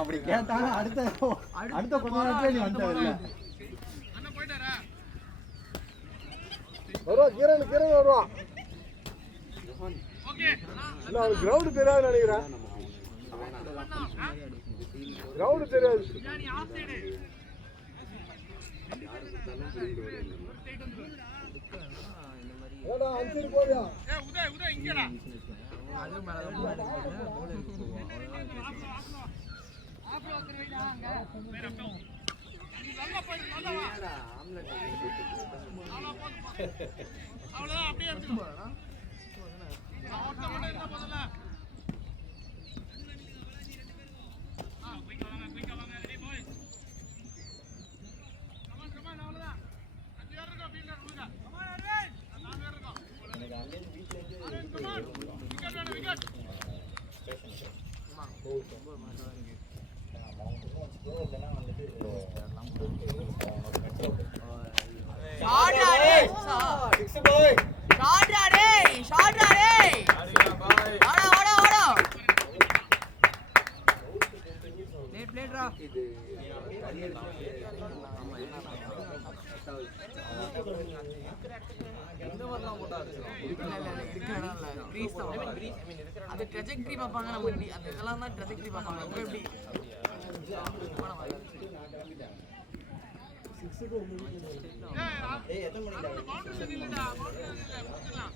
அப்படி கேட்டாலும் அடுத்த கொஞ்ச நேரத்துல நீ வந்துட்டல வருவான் கிரண் வருவான். இல்ல அவரு கிரவுண்ட் தெரியாது நினைக்கிறேன். கிரவுண்ட் தெரியாது. ஏடா அஞ்சு போறியா? உதய் இங்கடா. அது மேல ஆப்ல வந்துருவீங்க அங்க. நீ நல்லா போய் நல்லா வா. ஆம்லெட் அவ்வளவுதான் அப்படியே எடுத்து போறா. அவட்ட மட்டும் என்ன பண்ணல. குயிக்கா வாங்க ரெடி பாய்ஸ். கமான் அவ்வளவுதான். 5 பேர் இருக்கோம் ஃபீல்டர் உள்ள. கமான் அரவிந்த். 4 பேர் இருக்கோம். எனக்கு அங்கே பீச்ல இருந்து கமான். விக்கெட் வேணும் விக்கெட். ரொம்ப மாட்டா இருக்கு. ஸ்கோர்லனா வந்துட்டு ஷாட் ஆடே. சிக்ஸ் பாய். ஷாட் ஆடே. வாடா. லேட்ரா. இது ஆமா இந்த வரலாம் போட்டா இல்ல கிரீஸ் தான் அது ட்ராஜெக்டரி பாப்பாங்க நம்ம அந்த இதெல்லாம் தான் ட்ராஜெக்டரி பாப்பாங்க எப்படி 6 க்கு 9 ஏய் எத்தனை மணிடா பவுண்டரி இல்லடா முடிச்சலாம்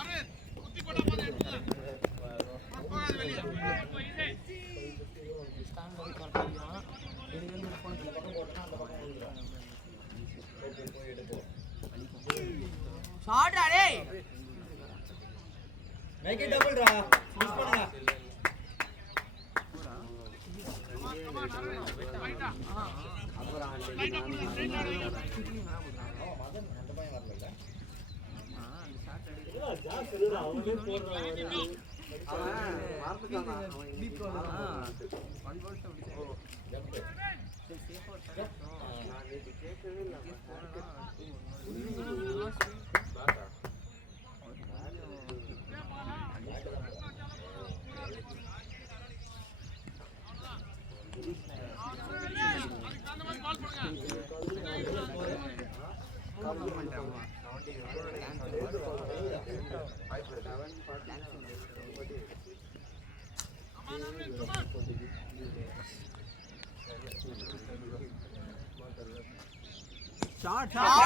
அரே குத்தி போடா போதே போகாத வெளிய ஸ்டாண்ட் பண்ணி கரெக்ட்டா வெளிய ஃபோன் இந்த பக்கம் போட்டா அந்த பக்கம் வந்துரும் போய் எடுப்போ ஷாட் டேய் மேக் இட் டபுள் டா மிஸ் பண்ணுங்க அப்புறம் ஆண்டி மதன் அந்த பையன் வரல அந்த ஷாட் அடிக்குது ஜாஸ் சொல்லுடா அவனே போடுறான் அவன் மார்க்குதானா அவன் டீப் போறான் 1 வோல்ட் அப்படியே ஜம்ப் சேஃப் அவுட் நான் இது கேட்கவே இல்ல பாட்டா Shot Ravi.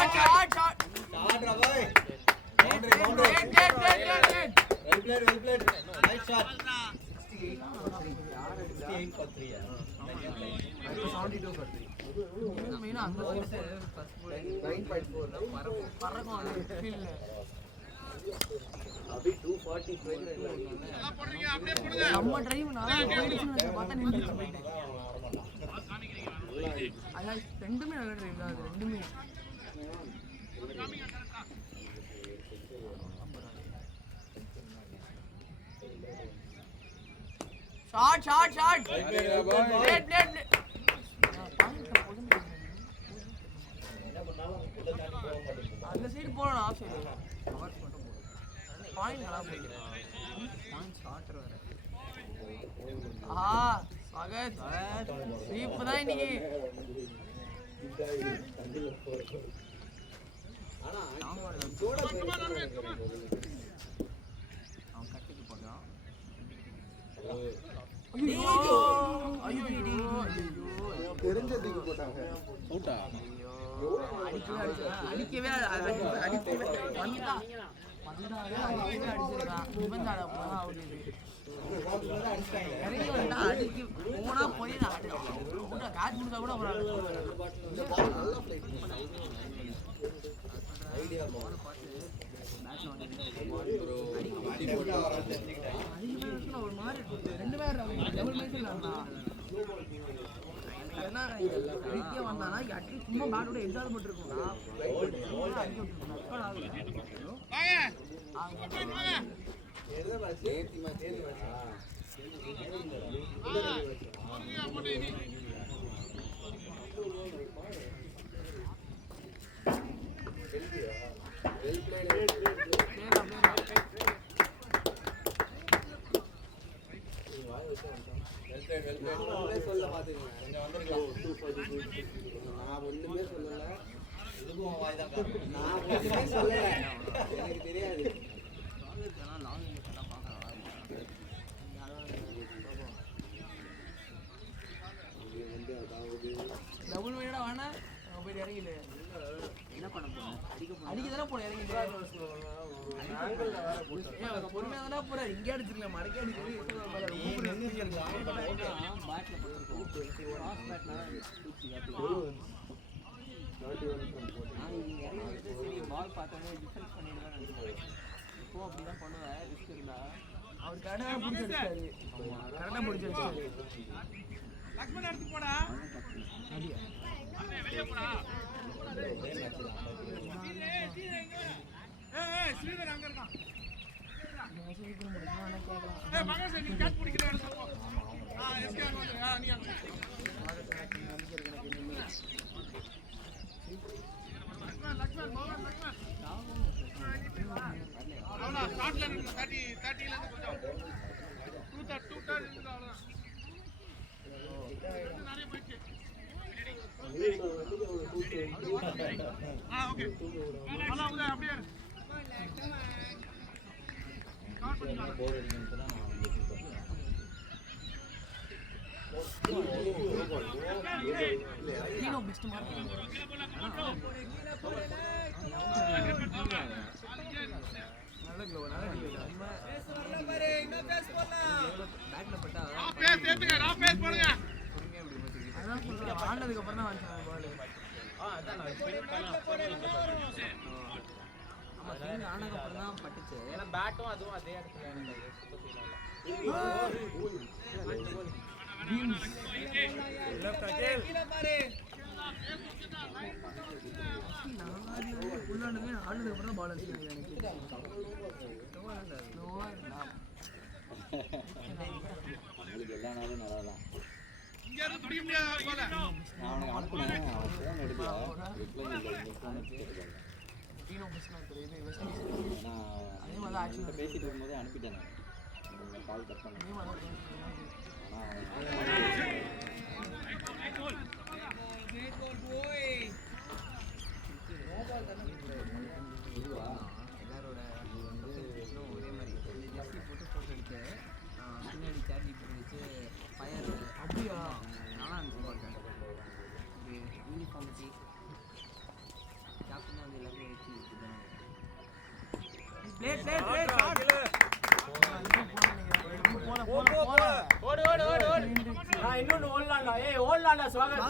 Boundary. Well played. Nice shot. 68 for 3. 72 for 3. மெயினா அந்த ஃபர்ஸ்ட் பால் 9.4 பறக்கும் ஃபீல்ட்ல அபி 245 எல்லாம் போடுங்க அப்படியே போடுங்க நம்ம டிரைவ் நான் போயிடுச்சு பார்த்தா நின்னுச்சு போயிடு அதான் ரெண்டுமே நல்ல டிரைவ் தான் அது ரெண்டுமே ஷாட் பிளேட் அந்த சைடு போறோம் ஆஃப் சைடு கவர் மட்டும் பாயிண்ட் நல்லா போயிடுறேன் பாயிண்ட் ஷார்ட்டர் வர ஸ்வாகத் ஸ்வீப் தான் இன்னைக்கு ஆனா ஜோட அவன் கட்டிக்கு போறான் அவுட்டா அடிக்கவே அடிச்சிருக்கான் நிபந்தாட போனா அவுட் இறங்கி வந்தா அடிக்க போனா போய் காசு கொடுத்தா கூட ஒரு மாதிரி 2 பேர் டபுள் மேட்ச் அடிக்க வந்தானா அட்லீஸ்ட் சும்மா பேட்டோட எக்ஸாம் பண்ணிருக்கோம்னா சொல்ல பாத்துக்கங்க கொஞ்சம் வந்திருக்கலாம் நான் ஒண்ணுமே சொல்லல இதுவும் வாய்தான் நான் ஒண்ணுமே சொல்லல எனக்கு தெரியாது டபுள் வேணா வேணா போயிட்டு இறங்கிடு என்ன பண்ண போறேன் அடிக்க தானே போன இறங்கிட்டு பொறுமையா தானே போற இங்கே அடிச்சிருக்கலாம் மடக்கே பால் பார்த்தோன்னே டிஃபென்ஸ் பண்ணிடுவேன் நினைக்கிறேன் இப்போ அப்படிதான் பண்ணுவேன் ரிஸ்க் இருந்தா அவர் கரெக்டாக பிடிச்சி அடிச்சாரு கரெக்டாக பிடிச்சி அடிச்சாரு லக்ஷ்மன் எடுத்து போடா அடியா வெளியே போடா ஏய் ஸ்ரீதர் அங்க இருக்கான் மெசேஜ் பண்ண முடியுமா انا கேக்கலாம் ஏய் மகேஷ் நீ கேட்ச் பிடிக்கறேன்னு சொல்லு எஸ்கே வந்து நீ அங்க லக்ஷ்மன் மோகன் லக்ஷ்மன் அவனா ஸ்டார்ட்ல நின்னு 30 ல இருந்து கொஞ்சம் 2 டர்ன் இருந்து அவ்வளவுதான் நிறைய போயிடுச்சு ஓகே நல்லா உங்க அப்படியே ஸ்டார்ட் பண்ணிடலாம் போர் அடிக்குதுன்னா நீனோ பெஸ்ட் மார்க் நல்ல க்ளோ நல்ல நம்ம வரல பாரு இன்னும் பேஸ் போடலாம் பேட்ல பட்டா பேஸ் ஏத்துங்க நான் பேஸ் போடுங்க அதான் சொல்றேன் ஆனதுக்கு அப்புறம் தான் வந்துச்சு பால் அதான் நான் ஸ்பின் பண்ண ஆமா ஸ்பின் ஆனதுக்கு அப்புறம் தான் பட்டுச்சு ஏன்னா பேட்டும் அதுவும் அதே இடத்துல இருந்தது சுத்த ஃபீல் லெஃப்ட் அகேல் கீழ பாரு நான் உள்ளானவே ஆனதுக்கு அப்புறம் தான் பால் அடிச்சது எனக்கு உங்களுக்கு எல்லா நாளும் நல்லா தான் இங்க இருந்து துடிக்க முடியாது போல நான் அவனுக்கு அனுப்புனேன் அவன் ஃபோன் எடுக்கல ரிப்ளை இல்லை இன்னைக்கு ஃபோன் எடுத்துட்டு டீனோ பிஸ்னஸ் தெரியுது நான் அதே மாதிரி ஆக்சுவலாக பேசிட்டு இருக்கும்போது அனுப்பிட்டேன் நான் கால் கட் பண்ணேன் எல்லாரோட ஒரே மாதிரி ஜெர்சி போட்டு ஃபோட்டோ எடுத்து பின்னாடி சார்ஜி போட்டு ஃபயர் அப்படியா நல்லா இருந்துச்சு பார்த்தேன் ஒரு யூனிஃபார்மிட்டி கேப்டன் வந்து எல்லாத்தையும் வச்சு இன்னொன்னு ஓடலாம்டா ஏய் ஓடலாம்டா ஸ்வாகத்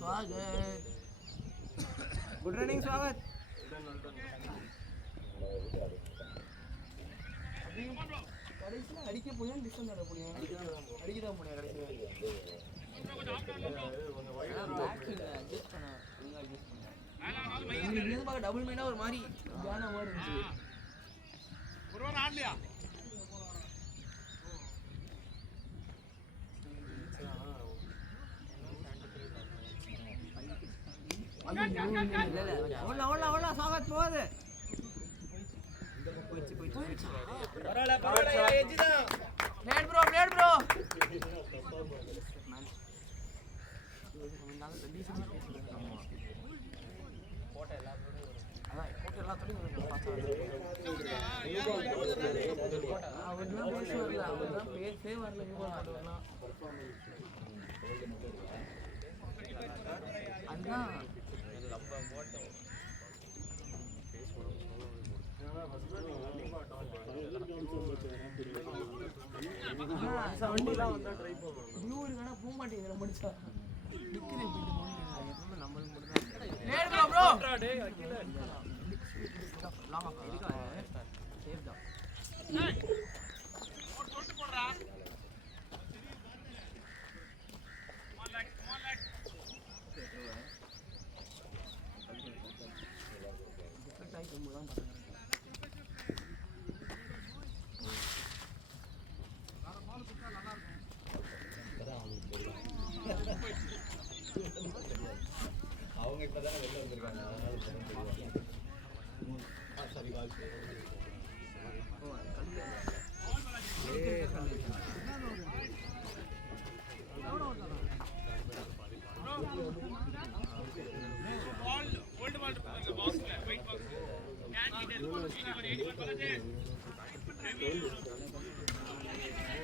ஸ்வாகத் குட் ரன்னிங் ஸ்வாகத் கடைசியில் அடிக்க போய் டிஸ்டன்ஸ் ஆட முடியும் அடிக்கதான் முடியும் கடைசியில் இங்கிருந்து பார்க்க டபுள் மைண்டா ஒரு மாதிரி ஜான மாதிரி இருந்துச்சு ஒரு வாரம் ஆடலையா ஓடலாம் சாகத் போகுது பிளேட் ப்ரோ அவர்தான் பேசவே வரல அதுதான் போக மாட்டேங்குது முடிச்சா நம்மளுக்கு அவங்க இப்பதான் வெளில வந்திருக்காங்க.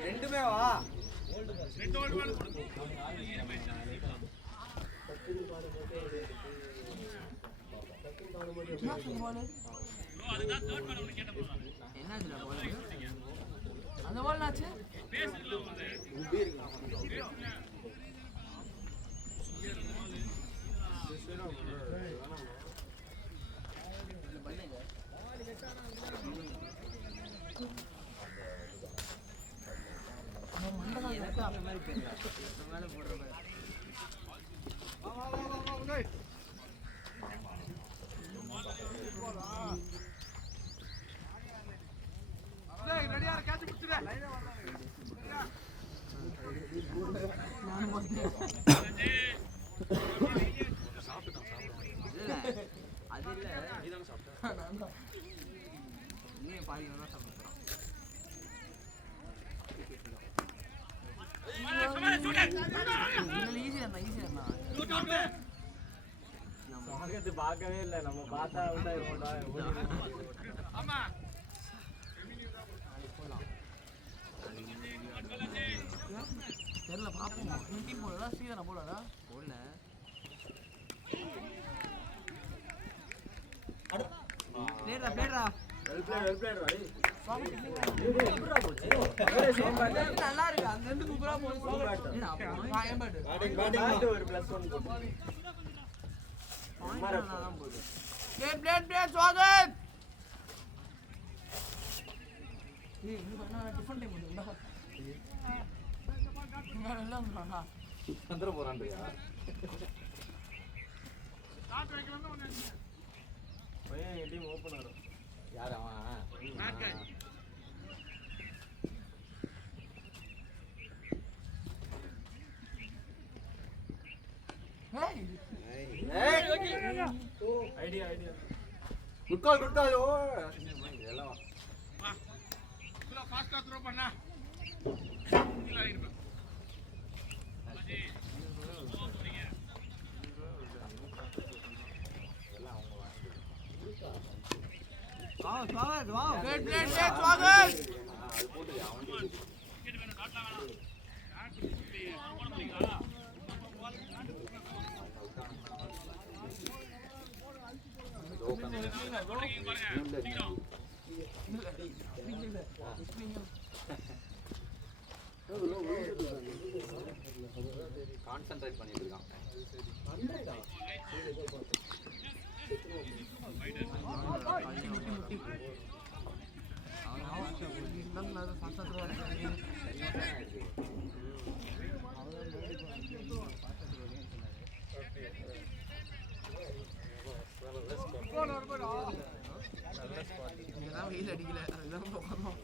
ரெண்டுமே வா அந்த பால் ஆச்சு பார்க்கவே இல்லை நம்ம பார்த்தா தெரியல பாப்போம் டீம் போடா சீதனா போடா போடல பிளேடா நல்லா இருக்கு அந்த ரெண்டு சூப்பரா போகுது ஒரு +1 பிளேட் ஸ்வாகத் ஏய் இது என்ன டிஃபரண்ட் டைம் வந்துடா எல்லாம் வந்துடா சந்திர போறான்றியா ஸ்டார்ட் வைக்கலாம் தான் பையன் டீம் ஓபனர் யார் அவன் ஐடியா குட் கால் ஓ எல்லாம் வா ஸ்லோ ஃபாஸ்டா த்ரோ பண்ணா இல்ல இருப்பா அஜி வாவ் ஸ்வாகத் வாவ் பிளேட் ஸ்வாகத் அது போட்டு அவன் கிட்ட வேணும் டாட்ல வேணும் டாட் போட முடியுங்களா கான்சென்ட்ரேட் பண்ணிட்டு இருக்கான் வெயில் அடிக்கல அதுதான் போகணும்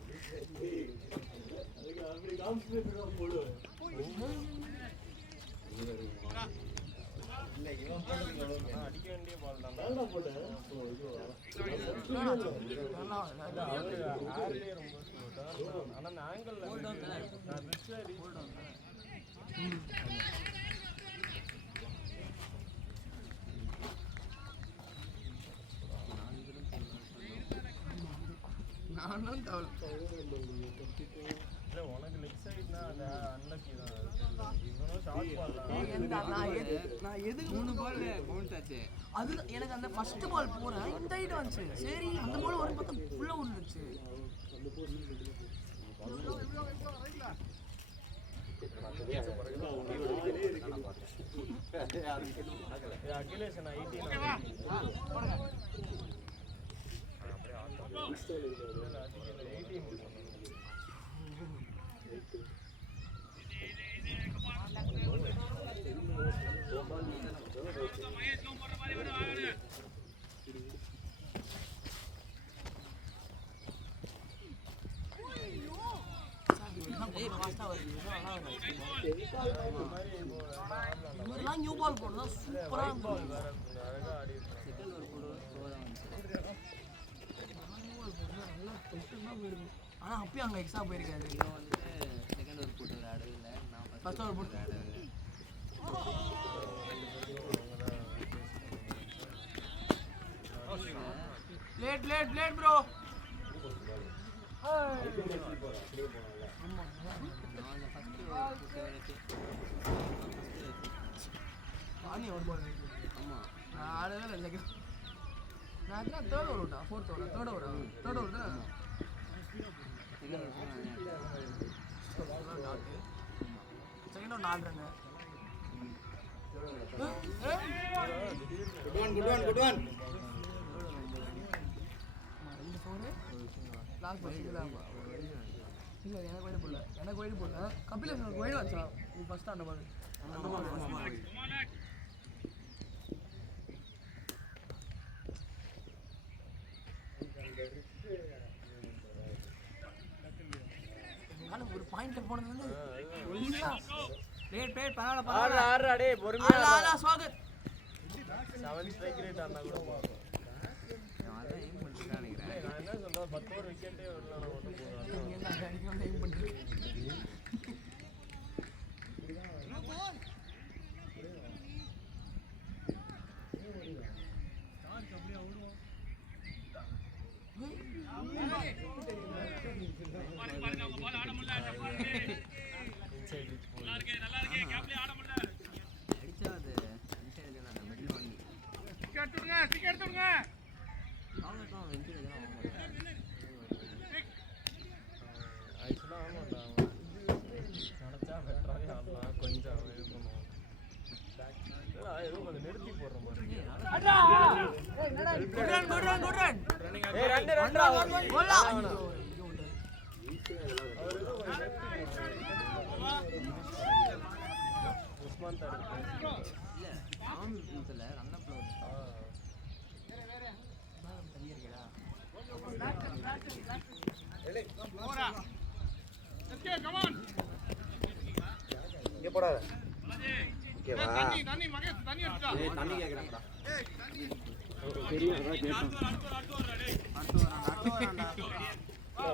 அடிக்க வேண்டிய பால் தான் போட்டேன் ஆனா அந்த ஆங்கிள் நானும் ஒன்றும் தவறு உனக்கு லெக் சைடுனா அது அன்லக்கி தான். இவனும் ஷார்ட் பால் நான் எது 3 பால் பவுன்ஸ் ஆச்சு. அது எனக்கு அந்த ஃபர்ஸ்ட் பால் போறேன் இந்த ஹைட் வந்துச்சு. சரி அந்த பால் வரும் பார்த்தா ஃபுல்லா விழுந்துச்சு. அகிலேஷ் நான் 18 இவரெல்லாம் நியூ பால் போடுறதா சூப்பரா இருக்கும். அழகா ஆடி செகண்ட் ஒரு கூட சோதா வந்துச்சு. ஆனா அப்பயும் அங்க எக்ஸ்ட்ரா போயிருக்காரு. இவன் வந்து செகண்ட் ஒரு போட்டு ஆடவே இல்லை. நான் ஃபர்ஸ்ட் ஓவர் போட்டு ஆடவே இல்லை. Late bro. நான் அந்த ஃபர்ஸ்ட் ஓவர் போட்டு பானி ஒரு பால். ஆமா நான் ஆடவே இல்லை செகண்ட். நான் தேர்ட் ஓவர் விட்டா ஃபோர்த் ஓவர் தேர்ட் ஓவர் தான். செகண்ட் ஒரு போட்டு second over 4 run. Good one ரெண்டு ஃபோர் லாஸ்ட் பால் இல்லை எனக்கு வைடு போடல கபிலேஷ் எனக்கு வைடு வச்சா ஃபர்ஸ்ட் அந்த பால். ஒரு பாயிண்ட்ல போனது வந்து ஆடுறா டேய் பொறுமையா ஸ்வாகத் 7 ஸ்ட்ரைக் ரேட் ஆனா கூட பாப்போம். நான் அதான் ஏம் பண்ணிட்டு நினைக்கிறேன். நான் என்ன சொல்றேன் 10 ஓவர் விக்கெட்டே வரல நான் ஓட்ட போறேன். என்ன அடிக்கணும் டைம் பண்றேன். அடிச்சா அது இன்சைடு தான் மிடில் வாங்கி டிக்கெட் எடுத்துடுங்க அவங்க தான் வெஞ்சில் தான் ஆக்சுவலா ஆமாடா நினைச்சா பெட்டராகவே ஆடலாம். கொஞ்சம் இது பண்ணுவோம். ஏதோ கொஞ்சம் நிறுத்தி போடுற மாதிரி குட் ரன் ஏய் ரன் போலா உஸ்மான் தான் இல்லை ஆம் இதில் நல்ல பிளேயர். போடா எஸ்கே கம் ஆன் இங்க போடாத. ஓகேவா? தண்ணி மகேஷ் தண்ணி எடுத்துடா ஏய் தண்ணி கேக்குறாங்கடா.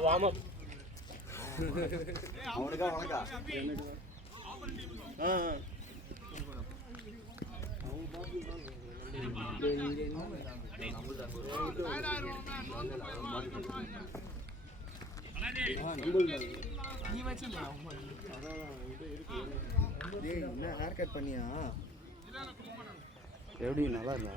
வார்ம் அப் அவனுக்கா உனக்கா? நீ வச்சியா டேய் என்ன ஹேர் கட் பண்ணியா? எப்படி நல்லா இருந்தா?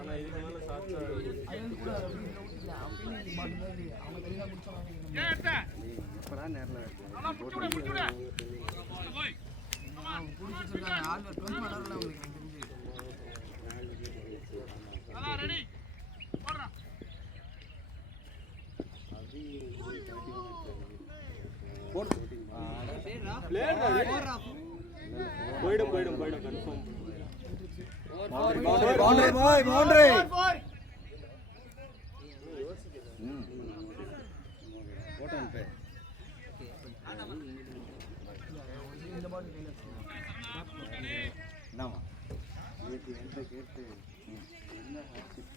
ஆனா இதுக்கு மேல சாச்சா ஏன் எடுத்த எப்படா நேர்ல நல்லா புடிச்சு விடு போய் அதான் ரெடி போடுறா போயிடும் கன்ஃபார்ம். பவுண்டரி பாய் பவுண்டரி. போட்டான் பே. என்னமா கேட்டு என்கிட்ட கேட்டு என்ன ஹாஸ்பிட்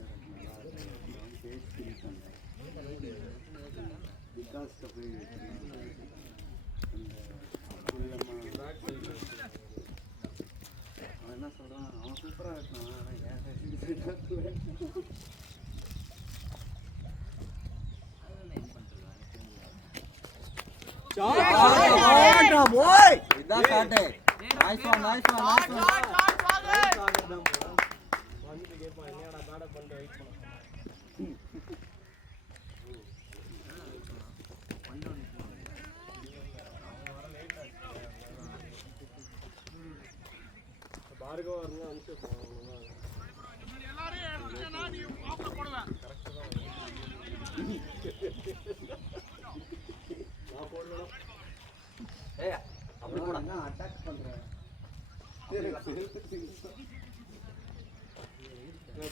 பிகாஸ் போய் இதான் shot. Nice one nice one nice one. வந்துட்டு கேட்பான் என்னடா பேட பண்ணிட்டு வெயிட் பண்ண பார்கவா இருந்தா அனுப்பிச்சு எல்லாரையும் எடுத்துட்டேன்னா நீ ஆஃப்ல போடுவேன். நான் போடணும். ஏய் அப்படி போடா. நான் அட்டாக் பண்றேன்.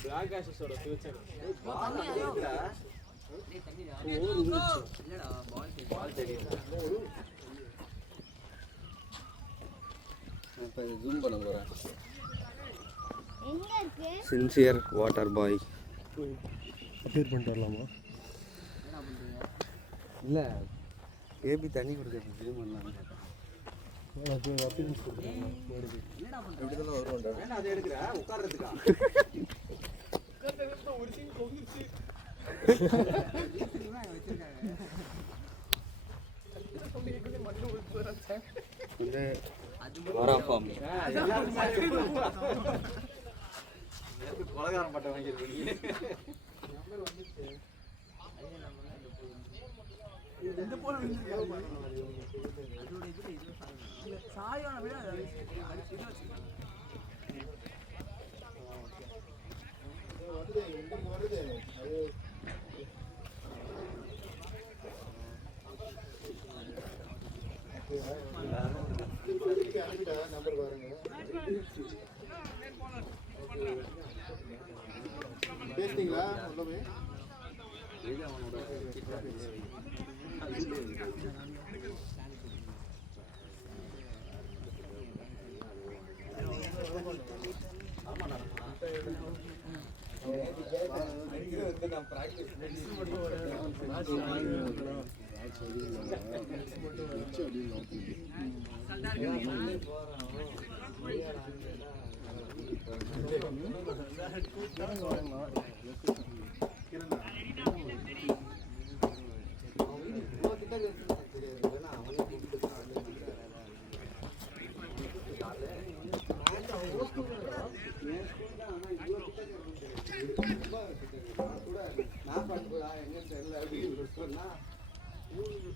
பிளாக் ஆஷஸோட ஃபியூச்சர் பால் அடிக்குடா. இல்லடா பால் தெரியுது. இப்போ ஜூம் பண்ண போறேன். எங்க இருக்கு சின்சியர் வாட்டர் பாய். ஷேர் பண்ணிட்டு வரலாமா? இல்லை பேபி தண்ணி கொடுக்க ஜூம் பண்ணலாம். அப்பியரன்ஸ் கொடுத்துருக்காங்க. என்னடா பண்ற? இப்படி தான் வருவோம்டா. வேணா அதை எடுக்குற உட்கார்றதுக்கா? வராஃபாம். கொலகாரம் பட்டம் வாங்கியிருக்கீங்க. இந்த போல விழுந்திருக்காங்க. அதோட இதுல சாயான விட அடிச்சு வச்சிருக்காங்க. பேசிட்டீங்களா உள்ள போய்?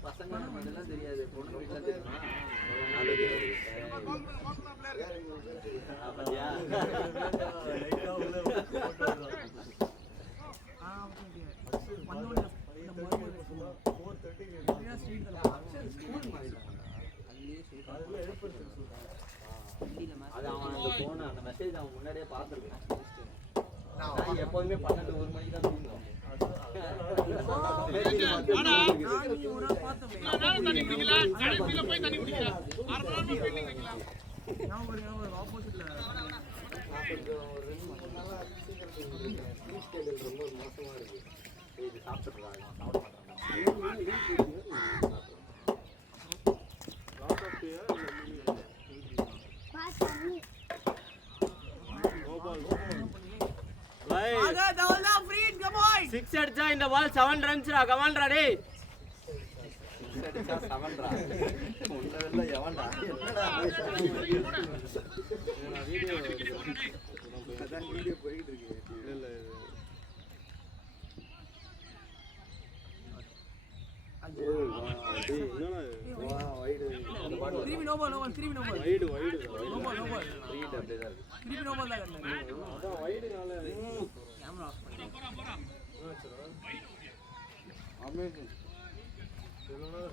பசங்க இதெல்லாம் தெரியாது. பொண்ணு வீட்டுல தெரியுமா? அப்படியா? அது அவன் அந்த போன அந்த மெசேஜ் அவன் முன்னாடியே பார்த்துருக்கான். நான் எப்போதுமே 12-1 மணிக்கு தான் தூங்குவோம். நானும் தண்ணி குடிக்கல. கடைசியில போய் தண்ணி குடிக்கல. 1/2 மணி நேரமா ஃபீல்டிங் வைக்கலாம். ஆப்போசிட்ல நான் கொஞ்சம் ஒரு 2-3 நாளாக ஸ்பீச் ஸ்கேடியூல் ரொம்ப மோசமாக இருக்குது. இது சாப்பிட்டுருக்காங்க. சாப்பிட மாட்டாங்க. சிக்ஸ் அடிச்சா இந்த பால் 7 ரன்ஸ்டா. கமான் ரா டேய். அடிச்சா 7 உன்னதெல்ல எவன்டா? என்னடா அதான் வீடியோ போயிட்டு இருக்கு. இல்லை திருப்பி நோ பால் திருப்பி no ball wide wide no ball ரீட் அப்படியே தான் இருக்கு. திருப்பி நோ பால் தான் கண்ணு. அதான் வைடுனால கேமரா ஆஃப் பண்ணி அமேசிங்.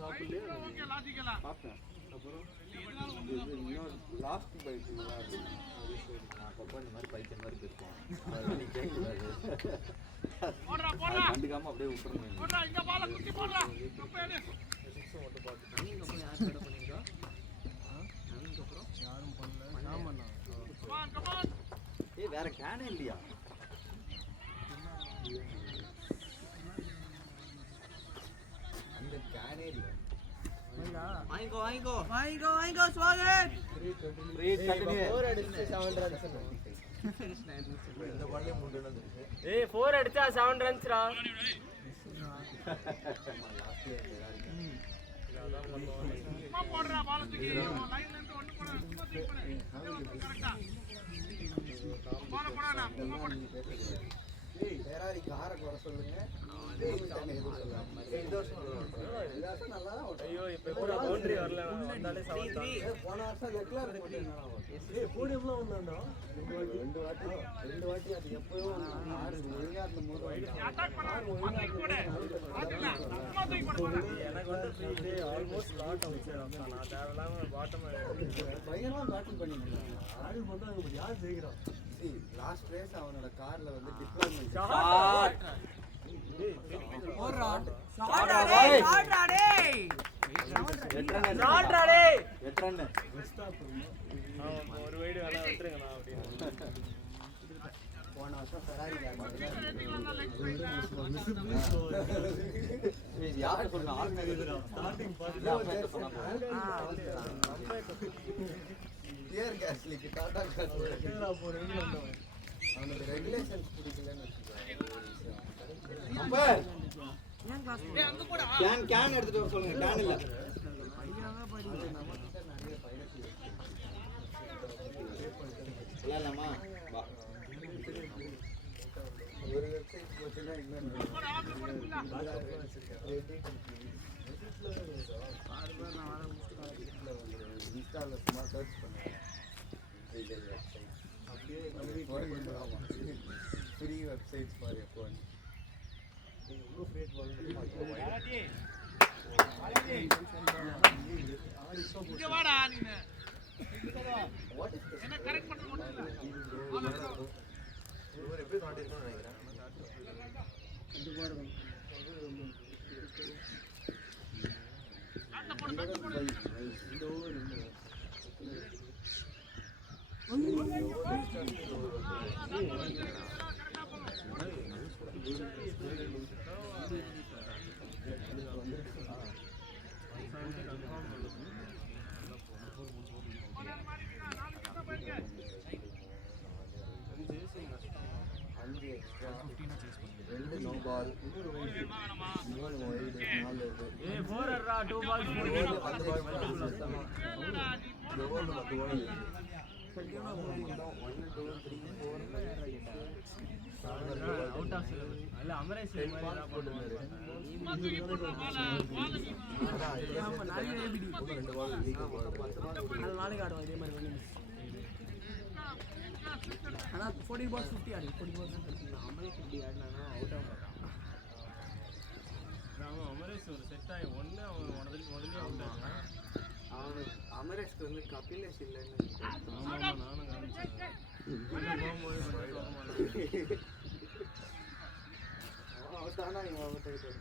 சாப்பிடலையா? லாஜிக்கலா பார்த்தேன். அப்புறம் இன்னும் லாஸ்ட் பைக் நல்லா இருக்கு. நான் அப்பப்போ இந்த மாதிரி பைத்தியம் மாதிரி பேசுவான். அதெல்லாம் நீ கேட்கக்கூடாது. போடுறா அது போடுறா கண்டுக்காம அப்படியே விட்டுறணும். போடுறா இந்த பால குத்தி போடுறா குப்பை எடு. நவீன் அப்புறம் யார் பேட பண்ணிருக்கா? நவீன் அப்புறம் யாரும் பண்ணல. நான் பண்ணா. கமான் ஏய் வேற கேனே இல்லையா? அந்த கேனே இல்ல. வாங்கிக்கோ வாங்கிக்கோ வாங்கிக்கோ வாங்கிக்கோ ஸ்வாகத். Read continue. 4 அடிச்சு 7 ரன்ஸ். இந்த பால்லையும் 3 ரன் வந்துருச்சு. ஏய் 4 அடிச்சா 7 ரன்ஸ்டா. சும்மா போடுறா பால் தூக்கி லைன்ல இருந்து ஒண்ணு போடு சும்மா தூக்கி போடு கரெக்ட்டா போடா சும்மா போடு. ஃபெராரி காரை குறை சொல்லுங்க. இந்த வருஷம் நல்லா தான் ஓட்டும். ஐயோ இப்போ எப்படா பவுண்டரி வரல வந்தாலே 7 தான். போன வருஷம் லெக்லர் போட்டீங்களா? போடியம்லாம் வந்தான்டா. 2 வாட்டி அது எப்பயோ ஆறு ஒழுங்கா அந்த 3 வாட்டி அட்டாக் பண்ணா தூக்கி போடு பாத்துடா சும்மா தூக்கி போடு. எனக்கு வந்து ஃபீல்ட் ஆல்மோஸ்ட் லாட் ஆச்சு. நான் தேவையில்லாம பாட்டம் பயங்கரமா பேட்டிங் பண்ணிருந்தாங்க. ஆள் வந்தாங்க பட் யார் ஜெயிக்கிறான்? லாஸ்ட் ரேஸ் அவனோட கார்ல வந்து டிப்ளாய்மென்ட் போடுறா ஷாட்ரா டேய் ஷாட்ரா டேய் ஷாட்ரா டேய் எட்ரன் ஒரு வைடு வேணா விட்டுருங்க நான் அப்படின்னு. போன வருஷம் ஃபெராரி கார் யார் சொல்லுங்க ஆர்கனைசர் ஸ்டார்டிங் பார்த்து டியர் கேஸ்லிக்கு டாடா கார் கேரளா போறேன்னு வந்தவன். அவனுக்கு ரெகுலேஷன்ஸ் பிடிக்கலன்னு அம்பர் ஏன் கிளாஸ் ஏய் அங்க போடா. கேன் எடுத்துட்டு வர சொல்லுங்க. கேன் இல்ல பையனாவே படி விளையாடலாமா? வா. ஒரு வெப்சைட் போச்சுன்னா இன்னொன்று போடா ஆப்ல போடு புல்லா. இன்ஸ்டால சும்மா சர்ச் பண்ணுவேன். அப்படியே ஃப்ரீ வெப்சைட்ஸ் ஃபார் எஃப்1. இங்க வாடா நீனு. வாட் இஸ் என்ன கரெக்ட் பண்ண மட்டும் இல்ல. இவர் எப்படி காட்டிருக்கோம்னு நினைக்கிறேன். கரெக்ட்டா போடு கரெக்ட்டா போடு. இந்த ஓவர் அஞ்சு எக்ஸ்ட்ரா 2 நோ பால் 3 வைடு 4 இது ஏய் 4 ரா 2 பால்ஸ் 4 10 பால் இந்த ஓவர்ல 10 பால் இருக்கு. 1 2 3 4 அவுட் ஆஃப் இல்ல அமரேஷ் மாதிரி தான் போடுவாரு. சும்மா தூக்கி போடுறா பால் பால் நீ அதான் இது நாளைக்கு எப்படி 2 பால் லீக் பால். நாளைக்கு ஆடுவோம் இதே மாதிரி வந்து ஆனா 40 பால்ஸ் 50 ஆடி 40 பால்ஸ் அமரேஷ் இப்படி ஆடினானா அவுட் ஆக மாட்டான். அவன் அமரேஷ் ஒரு செட் ஆகி ஒண்ணு அவன் முதல்ல அவுட் ஆனான். அவனுக்கு அமரேஷ்க்கு வந்து கபிலேஷ் இல்லைன்னு ஆமா நானும் கவனிச்சேன். போகும்போது கொஞ்சம் கோவமா இருந்துச்சு. அவுட் ஆனா இவன் அவுட் ஆயிட்டான்.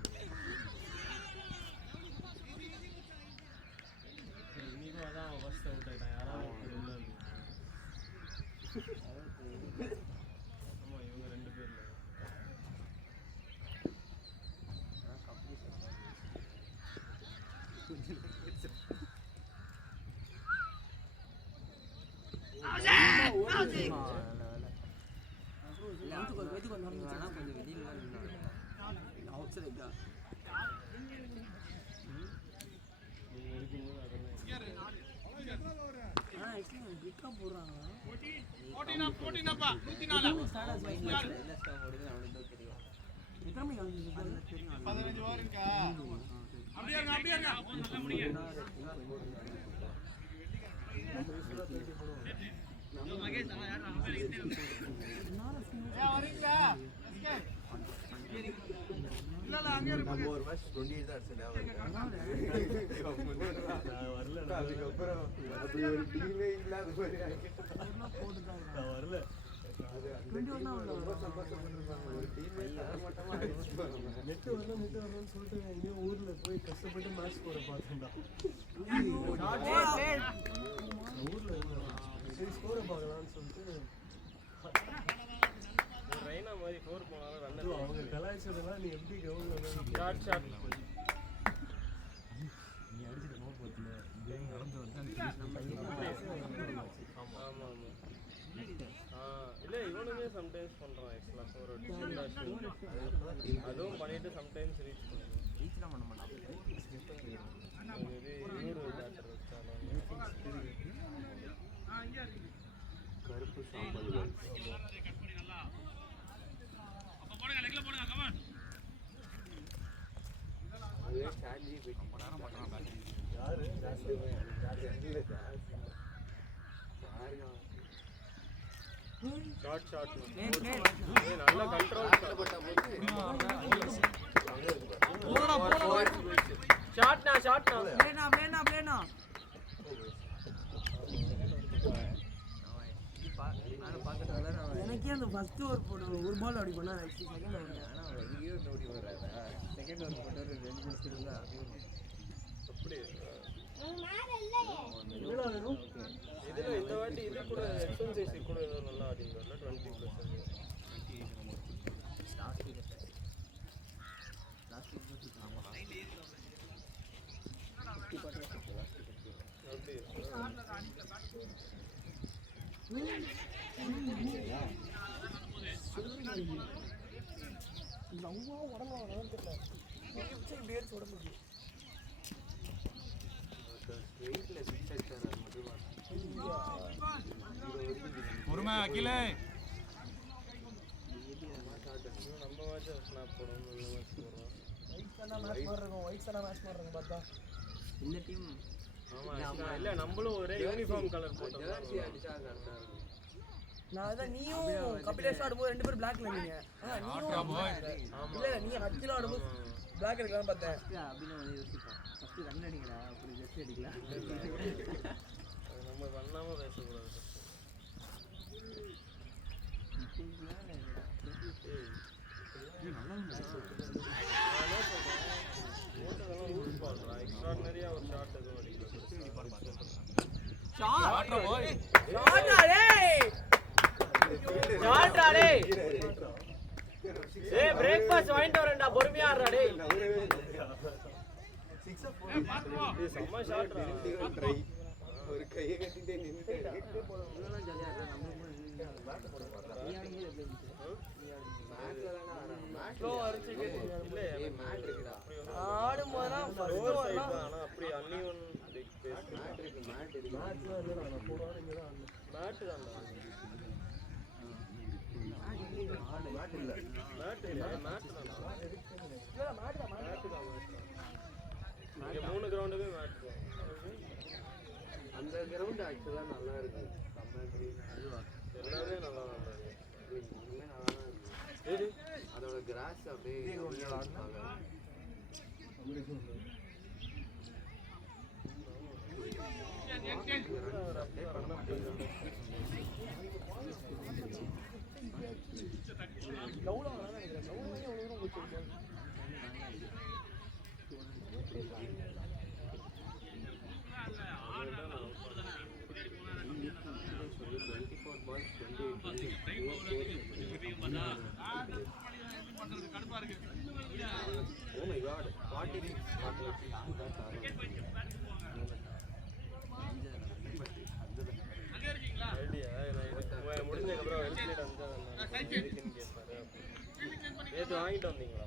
இன்னைக்கும் அதான் அவன் ஃபர்ஸ்ட் அவுட் ஆயிட்டான். யாராவது ஒருத்தர் உள்ள இருந்து. ஆமா இவங்க 2 பேர்ல நீங்க இருக்கும்போது அதெல்லாம் போட்டினாப்பா 104 15 ஓவர் இருக்கா. அப்படியே இருங்க அப்படியே இருங்க. நல்ல முடிங்க. வரீங்களா? இல்ல இல்ல அங்கே இருக்கு. நம்ம ஒரு மேட்ச் 28 தான் அடிச்ச ஞாபகம் இருக்கு. நான் வரல. அதுக்கப்புறம் அப்படி ஒரு டீமே இல்லாத மாதிரி நான் வரல. ரொம்ப சந்தோஷப்பட்டிருப்பாங்க. ஒரு டீமே தரமட்டமா அடிச்சுப்பாங்க. நெட்டு வரணும்னு சொல்லிட்டு எங்கேயும் ஊர்ல போய் கஷ்டப்பட்டு மேட்ச் போட பார்த்தேன்டா. ஊர்ல சரி ஸ்கோரை பார்க்கலாம்னு சொல்லிட்டு ரெய்னா மாதிரி 4 போனாலும் ரன் அவங்க கலாய்ச்சதெல்லாம் நீ எப்படி கவுண்ட் ஷார்ட் ஷார்ட் நீ அடிச்சிட்ட நோ போட்ல கேம் நடந்து வந்து ஆமா ஆமா ஆமா இல்ல சம்டைம்ஸ் பண்றோம் எக்ஸ்ட்ரா ஒரு அதுவும் பண்ணிட்டு சம்டைம்ஸ் ரீச் பண்ணுவோம். ரீச்லாம் பண்ண மாட்டான். இது இன்னொரு பேட்டர் வச்சாலும் கருப்பு சாம்பல்கள் அதுவே சாட் ஜிபிடி யாரு ஷார்ட் ப்ளே நல்ல கண்ட்ரோல் ஷாட்னா ப்ளேனா எனக்கே அந்த ஃபர்ஸ்ட் ஓவர் போட்டு ஒரு பால் அப்படி பண்ணா நெக்ஸ்ட் செகண்ட் ஓவர் ஆனா எங்கேயோ ஓடி வராதா செகண்ட் ஓவர் போட்டு ஒரு 2 மினிட்ஸ் இருந்தா அப்படி மேல இல்லையே. இதுல இந்த வாட்டி இது கூட எக்ஸசைஸ் கூட ஏதோ நல்லா ஆடிங்கல 20+. பொறுமை அகிலே. நம்ம வாட்ச் ஸ்னாப் போறோம் இந்த டீம் ஆமா இல்ல நம்மளும் ஒரே யூனிஃபார்ம் கலர் போட்டோம் ஜெர்சி அடிச்சா கரெக்டா இருக்கும். நான் அதான் நீயும் கபிலேஷ் ஆடும்போது ரெண்டு பேரும் பிளாக்ல இருந்தீங்க இல்ல நீ அக்கில ஆடும்போது பிளாக் எடுக்கலாம்னு பார்த்தேன். அப்படின்னு வந்து யோசிப்பேன் ஃபர்ஸ்ட் ரன் அடிங்கடா அப்படி ஜெர்சி அடிக்கலாம். அது நம்ம பண்ணாம பேசக்கூடாது. எக்ஸ்ட்ராடினரியா ஒரு ஷாட் எதுவும் பிரேக்ஃபாஸ்ட் வாங்கிட்டு வரேன்டா பொறுமையா ஆடுறா டேய். செம்ம ஷாட் ஒரு கையை கட்டிட்டே நின்னுட்டாரு. மேட்ல தான மேட்ல ஸ்லோ அரிச்சிட்டு இல்ல மேட் இருக்குடா. ஆடும்போதுதான் ஓவர் சைடு தான் ஆனா அப்படி அன்னிவன் பிக் பேஸ் மேட் இருக்கு மேட் இருக்கு. மேட் தான் மேட் இல்ல. இங்க 3 கிரவுண்டுமே மேட் தான். அந்த கிரவுண்ட் ஆக்சுவலா நல்லா இருக்கு. கமெண்ட்ரி எல்லாமே நல்லா தான் இருக்கு. எல்லாமே நல்லா தான் இருக்கு. அதோட கிராஸ் அப்படியே ஆடுனாங்க. Oh my god, 40 ஐடியா நான் முடிஞ்சதுக்கு அப்புறம் வெல்ஸ்லேட் வந்து இதுக்குன்னு கேட்பாரு. நேற்று வாங்கிட்டு வந்தீங்களா?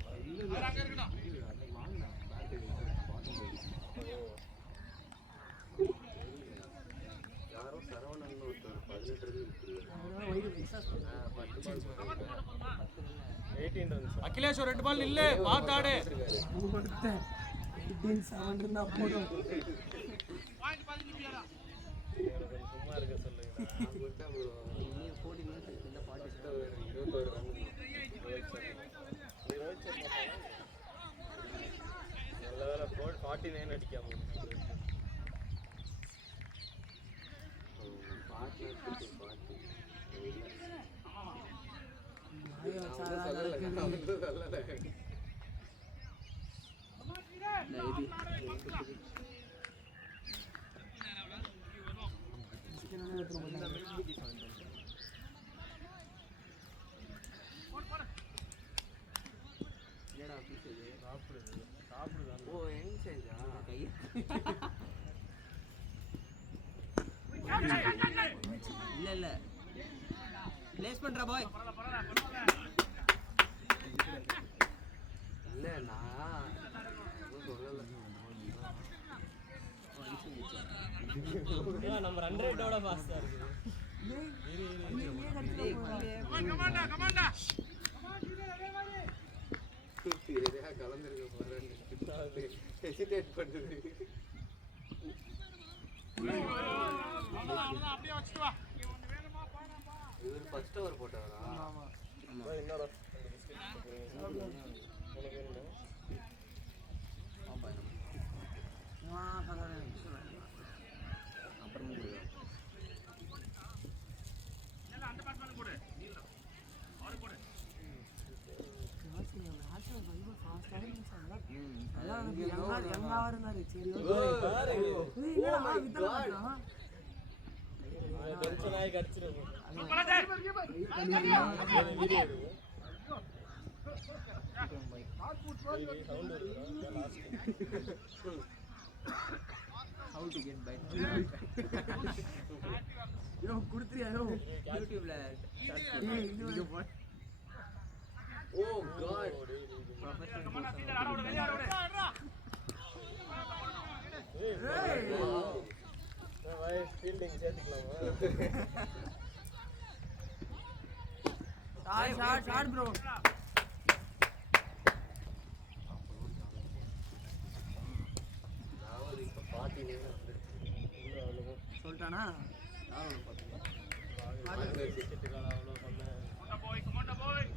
யாரோ சரவணன் ஒருத்தர் 18 18 ரன்ஸ். அகிலேஷ் ஒரு 2 பால் இல்ல பாத்தாடு. 18-7 இருந்தா போதும். சும்மா இருக்க சொல்லுங்க. நீ 40 மினிட்ஸ் இந்த பாட்டு 21 ரன். நல்ல வேலை 49 அடிக்காம ஓ எங்க சைடா கை இல்ல ப்ளேஸ் பண்றா பாய். இல்ல நான் சொல்லல. நம்ம ரன் ரேட்டோட ஃபாஸ்டா இருக்கு. கமாண்டா ஏரியா கலந்துருக்க போறேன்னு ஹெசிடேட் பண்ணுது. அப்படியே வச்சுட்டு வா. இவர் ஃபர்ஸ்ட் ஓவர் போட்டாரா? ஆமா என்னடா உனக்கு என்ன அப்புறம் அந்த பேட்ஸ்மேன் போடு. அவரு போடு. டென்ஷன் ஆகி கடிச்சிரும். how to get by யோ குடுத்துறியா யோ யூடியூப்ல வீடியோ போடு. ஓ காட் ஃபீல்டிங் சேர்த்துக்கலாமா? Shot bro. நான் இப்ப 40 நேரம் சொல்லிட்டானா கமாண்டா பாய்.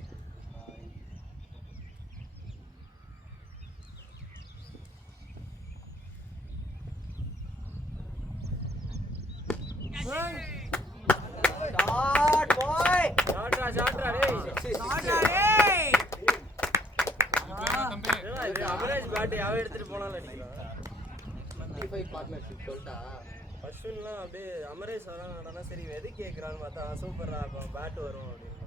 ஷாட்ரா டேய். அவரேஜ் பேட் யாவ எடுத்துட்டு போனாலும் அடிக்கலாம். 25 பார்ட்னர்ஷிப் சொல்லிட்டா அஸ்வின்லாம் அப்படியே அமரேஷ் வராங்கடா. சரி எது கேட்குறான்னு பார்த்தா சூப்பராக இருக்கும் பேட் வரும் அப்படின்னு.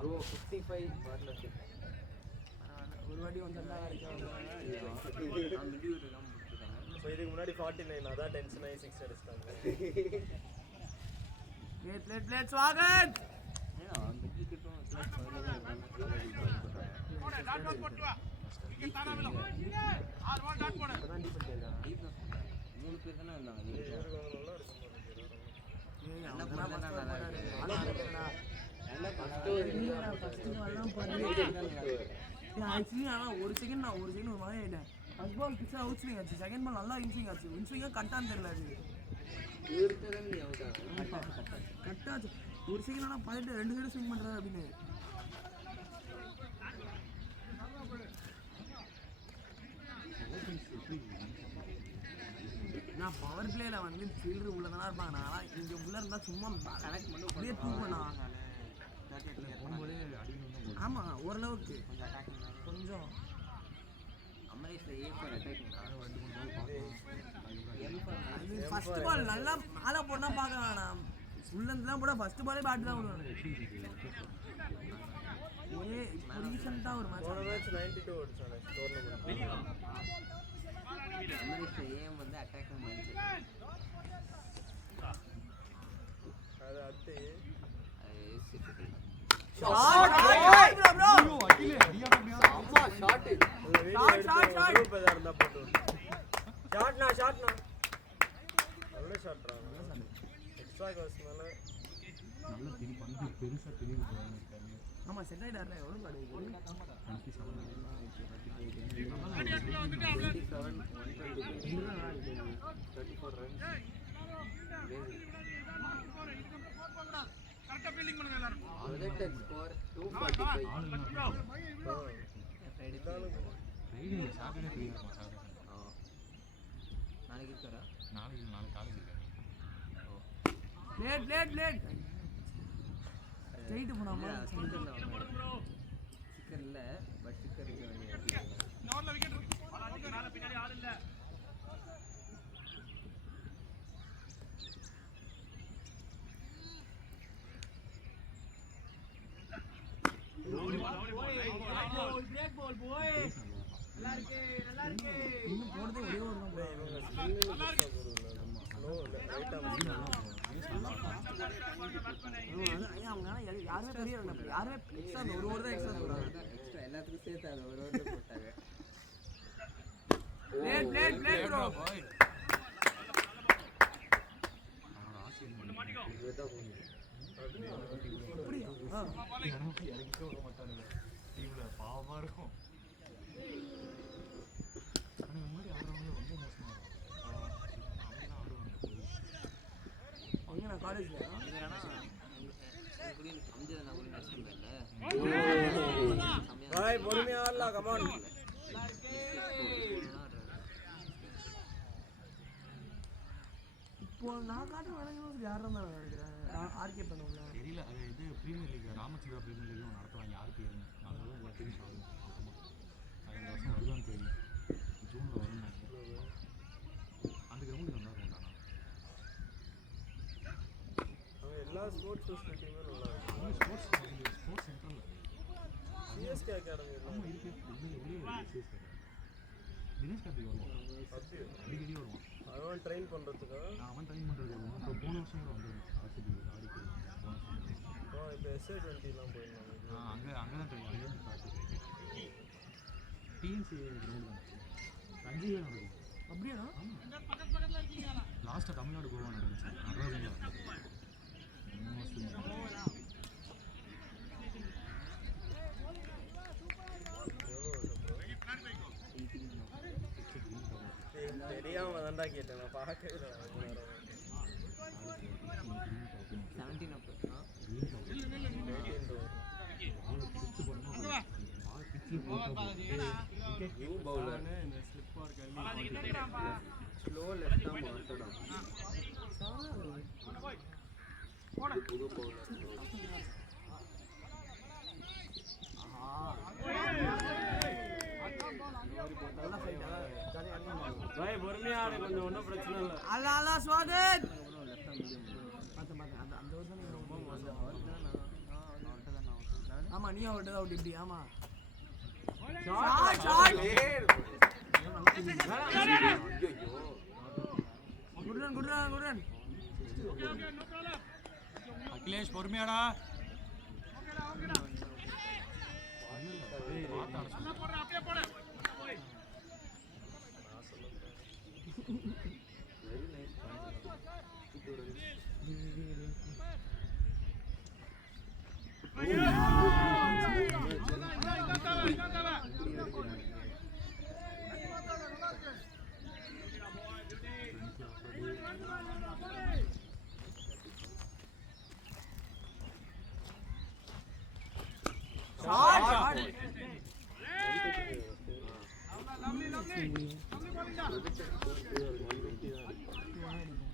ப்ரோ 55 பார்ட்னர்ஷிப் ஒரு வாட்டி வந்து ஸோ இதுக்கு முன்னாடி 49 அதான் டென்ஷன் ஆகி 6 அடிச்சிட்டாங்க. பிளேட் ஸ்வாகத். போடு டாட் பால் போட்டு வா. இங்க தானா விழும். 6 பால் டாட் போடு. மூணு பேர் தானே இருந்தாங்க. இவருக்கு நல்லா இருக்கும். ஒரு செகண்ட் ஒரு மாதிரி ஆயிட்டேன். ஃபர்ஸ்ட் பால் பிச்சா அவுட் ஸ்விங் ஆச்சு, செகண்ட் பால் நல்லா இன்ஸ்விங் ஆச்சு. இன்ஸ்விங்கா கட்டான்னு தெரியல அது. இவர்தான் நீ அவுட் கட்டாச்சு ஒரு செகண்ட் ஆனால் பதிட்டு 2 சைடு ஸ்விங் பண்ணுறது அப்படின்னு. நான் பவர் பிளேல வந்து ஃபீல்டர் உள்ள தானே இருப்பாங்க. நான் இங்கே உள்ள இருந்தால் சும்மா கனெக்ட் பண்ணி அப்படியே தூக்கணா. ஆமாம் ஓரளவுக்கு கொஞ்சம் ஃபர்ஸ்ட் பால் நல்லா மேலே போனால் பார்க்க வேணாம். உள்ளதுலாம் போட ஃபர்ஸ்ட் பாலே பேட் தான் விடுவாங்க. ஒரே ரீசெண்டாக ஒரு போன மேட்ச் 92 அடிச்சானே டோர்னமெண்ட். ஏம் வந்து அட்டாக் அது அடுத்து அம்மா ஷாட் குரூப் ஏதா இருந்தா போட்டு ஷாட்னா நல்ல ஷாட்ரா. எக்ஸ்ட்ரா கோஸ்னால நல்ல திரி பந்து பெருசா தெரியுது. ஆமாம் செட் ஆகிட்டார்ல எவ்வளோ பாடு 34 ரன்ஸ். கரெக்ட்டா ஃபீல்டிங் பண்ணுங்க எல்லாரும். Projected score 245. ஃப்ரைடே சாட்டர்டே ஃப்ரீயா இருக்கும். சாட்டர்டே நாளைக்கு இருக்காரா? நாளைக்கு காலேஜ் இருக்காரு. லேட் ஸ்ட்ரைட் போனாமா? ஸ்டிக்கர் இல்ல பட் ஸ்டிக்கர் இருக்க வேண்டிய. நார்ல விக்கெட் இருக்கு. பாலாஜிக்கு மேல பின்னாடி ஆள் இல்ல. பிரேக் பால் போய் நல்லா இருக்கு. இன்னும் போடுறது ஒரே ஒரு தான். இவங்க ஸ்பின்னிங் நல்லா இருக்கு. நோ ரைட் ஆம் யாருமே பெரிய யாருமே எக்ஸ்ட்ரா ஒரு ஓவர் தான் எக்ஸ்ட்ரா போடுறாங்க. எக்ஸ்ட்ரா எல்லாத்துக்கும் சேர்த்து அது ஒரு ஓவர் போட்டாங்க. Plate bro. பாய் பொறுமையா ஆடலாம் கமான். இப்போ நான் காட்டு வழங்கணும் யாரும் தான் நினைக்கிறேன். ஆர்கே பண்ணுவோம்ல தெரியல. அது இது பிரீமியர் லீக் ராமச்சந்திரா பிரீமியர் லீக்கும் நடத்துவாங்க. யார் பேருன்னு அதுவும் ஒரு டீம் ஆகும். அது இந்த வருஷம் வருதான்னு தெரியல. ஜூனில் வரும். அந்த கிரவுண்டு நல்லா இருக்கும். எல்லா ஸ்போர்ட்ஸ் ஃபெசிலிட்டியுமே நல்லா இருக்கும். ஸ்போர்ட்ஸ் சென்டரில் சிஎஸ்கே அகாடமி ஆமாம் இருக்குது. உள்ளே சிஎஸ்கே தினேஷ் கார்த்திக் வருவான். அடிக்கடி வருவான். அவன் ட்ரெயின் பண்ணுறதுக்காக அவன் ட்ரெயின் பண்ணுறது வருவான். அப்புறம் போன வருஷம் கூட வந்து ஆர்சிபி ஆடி போயிருவான். இப்போ SA20 போயிருந்தாங்க. அங்கே தான் ட்ரெயின் அங்கே தான் ஆர்சிபி டிஎன்சி கிரவுண்ட் தான் ரஞ்சியில் நடக்கும். அப்படியா? லாஸ்ட்டாக தமிழ்நாடு கோவா நடந்துச்சு. நடராஜனில் 3 வருஷம் தெரியாம தான்டா கேட்டேன். நான் பார்க்கவே இல்லை. 17 அப்போ யூ பவுலர் இந்த ஸ்லிப் பார்க் ஸ்லோ லெஃப்ட் ஆம் ஆட்டடா புது பவுலர். பாய் பொறுமையா ஆடு. கொஞ்சம் ஒன்றும் பிரச்சனை இல்லை. அல்லா ஸ்வாகத். Left arm medium. அந்த வருஷம் நீங்க ரொம்ப மோசம். ஆமா நீ அவுட் தான் அவுட் இப்படி. ஆமா ஷாட் குட் ரன். அகிலேஷ் பொறுமையாடா.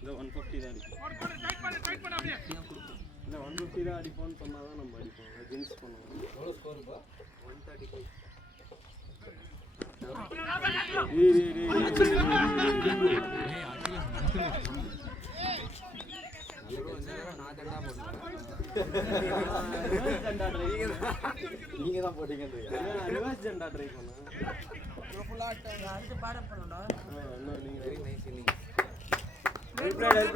இந்த 150 தான் இல்லை 150 தான் அடிப்போம்னு சொன்னால் தான் நம்ம அடிப்போம். ஜின்ஸ் பண்ணுவோம். எவ்வளோ ஸ்கோருப்பா? 135. நீங்க தான் போட்டீங்கன்றீங்க. ரிவர்ஸ் ஜெண்டா ட்ரை பண்ணேன். அடுத்து பாடம் பண்ணடா. Very nice inning. Helpline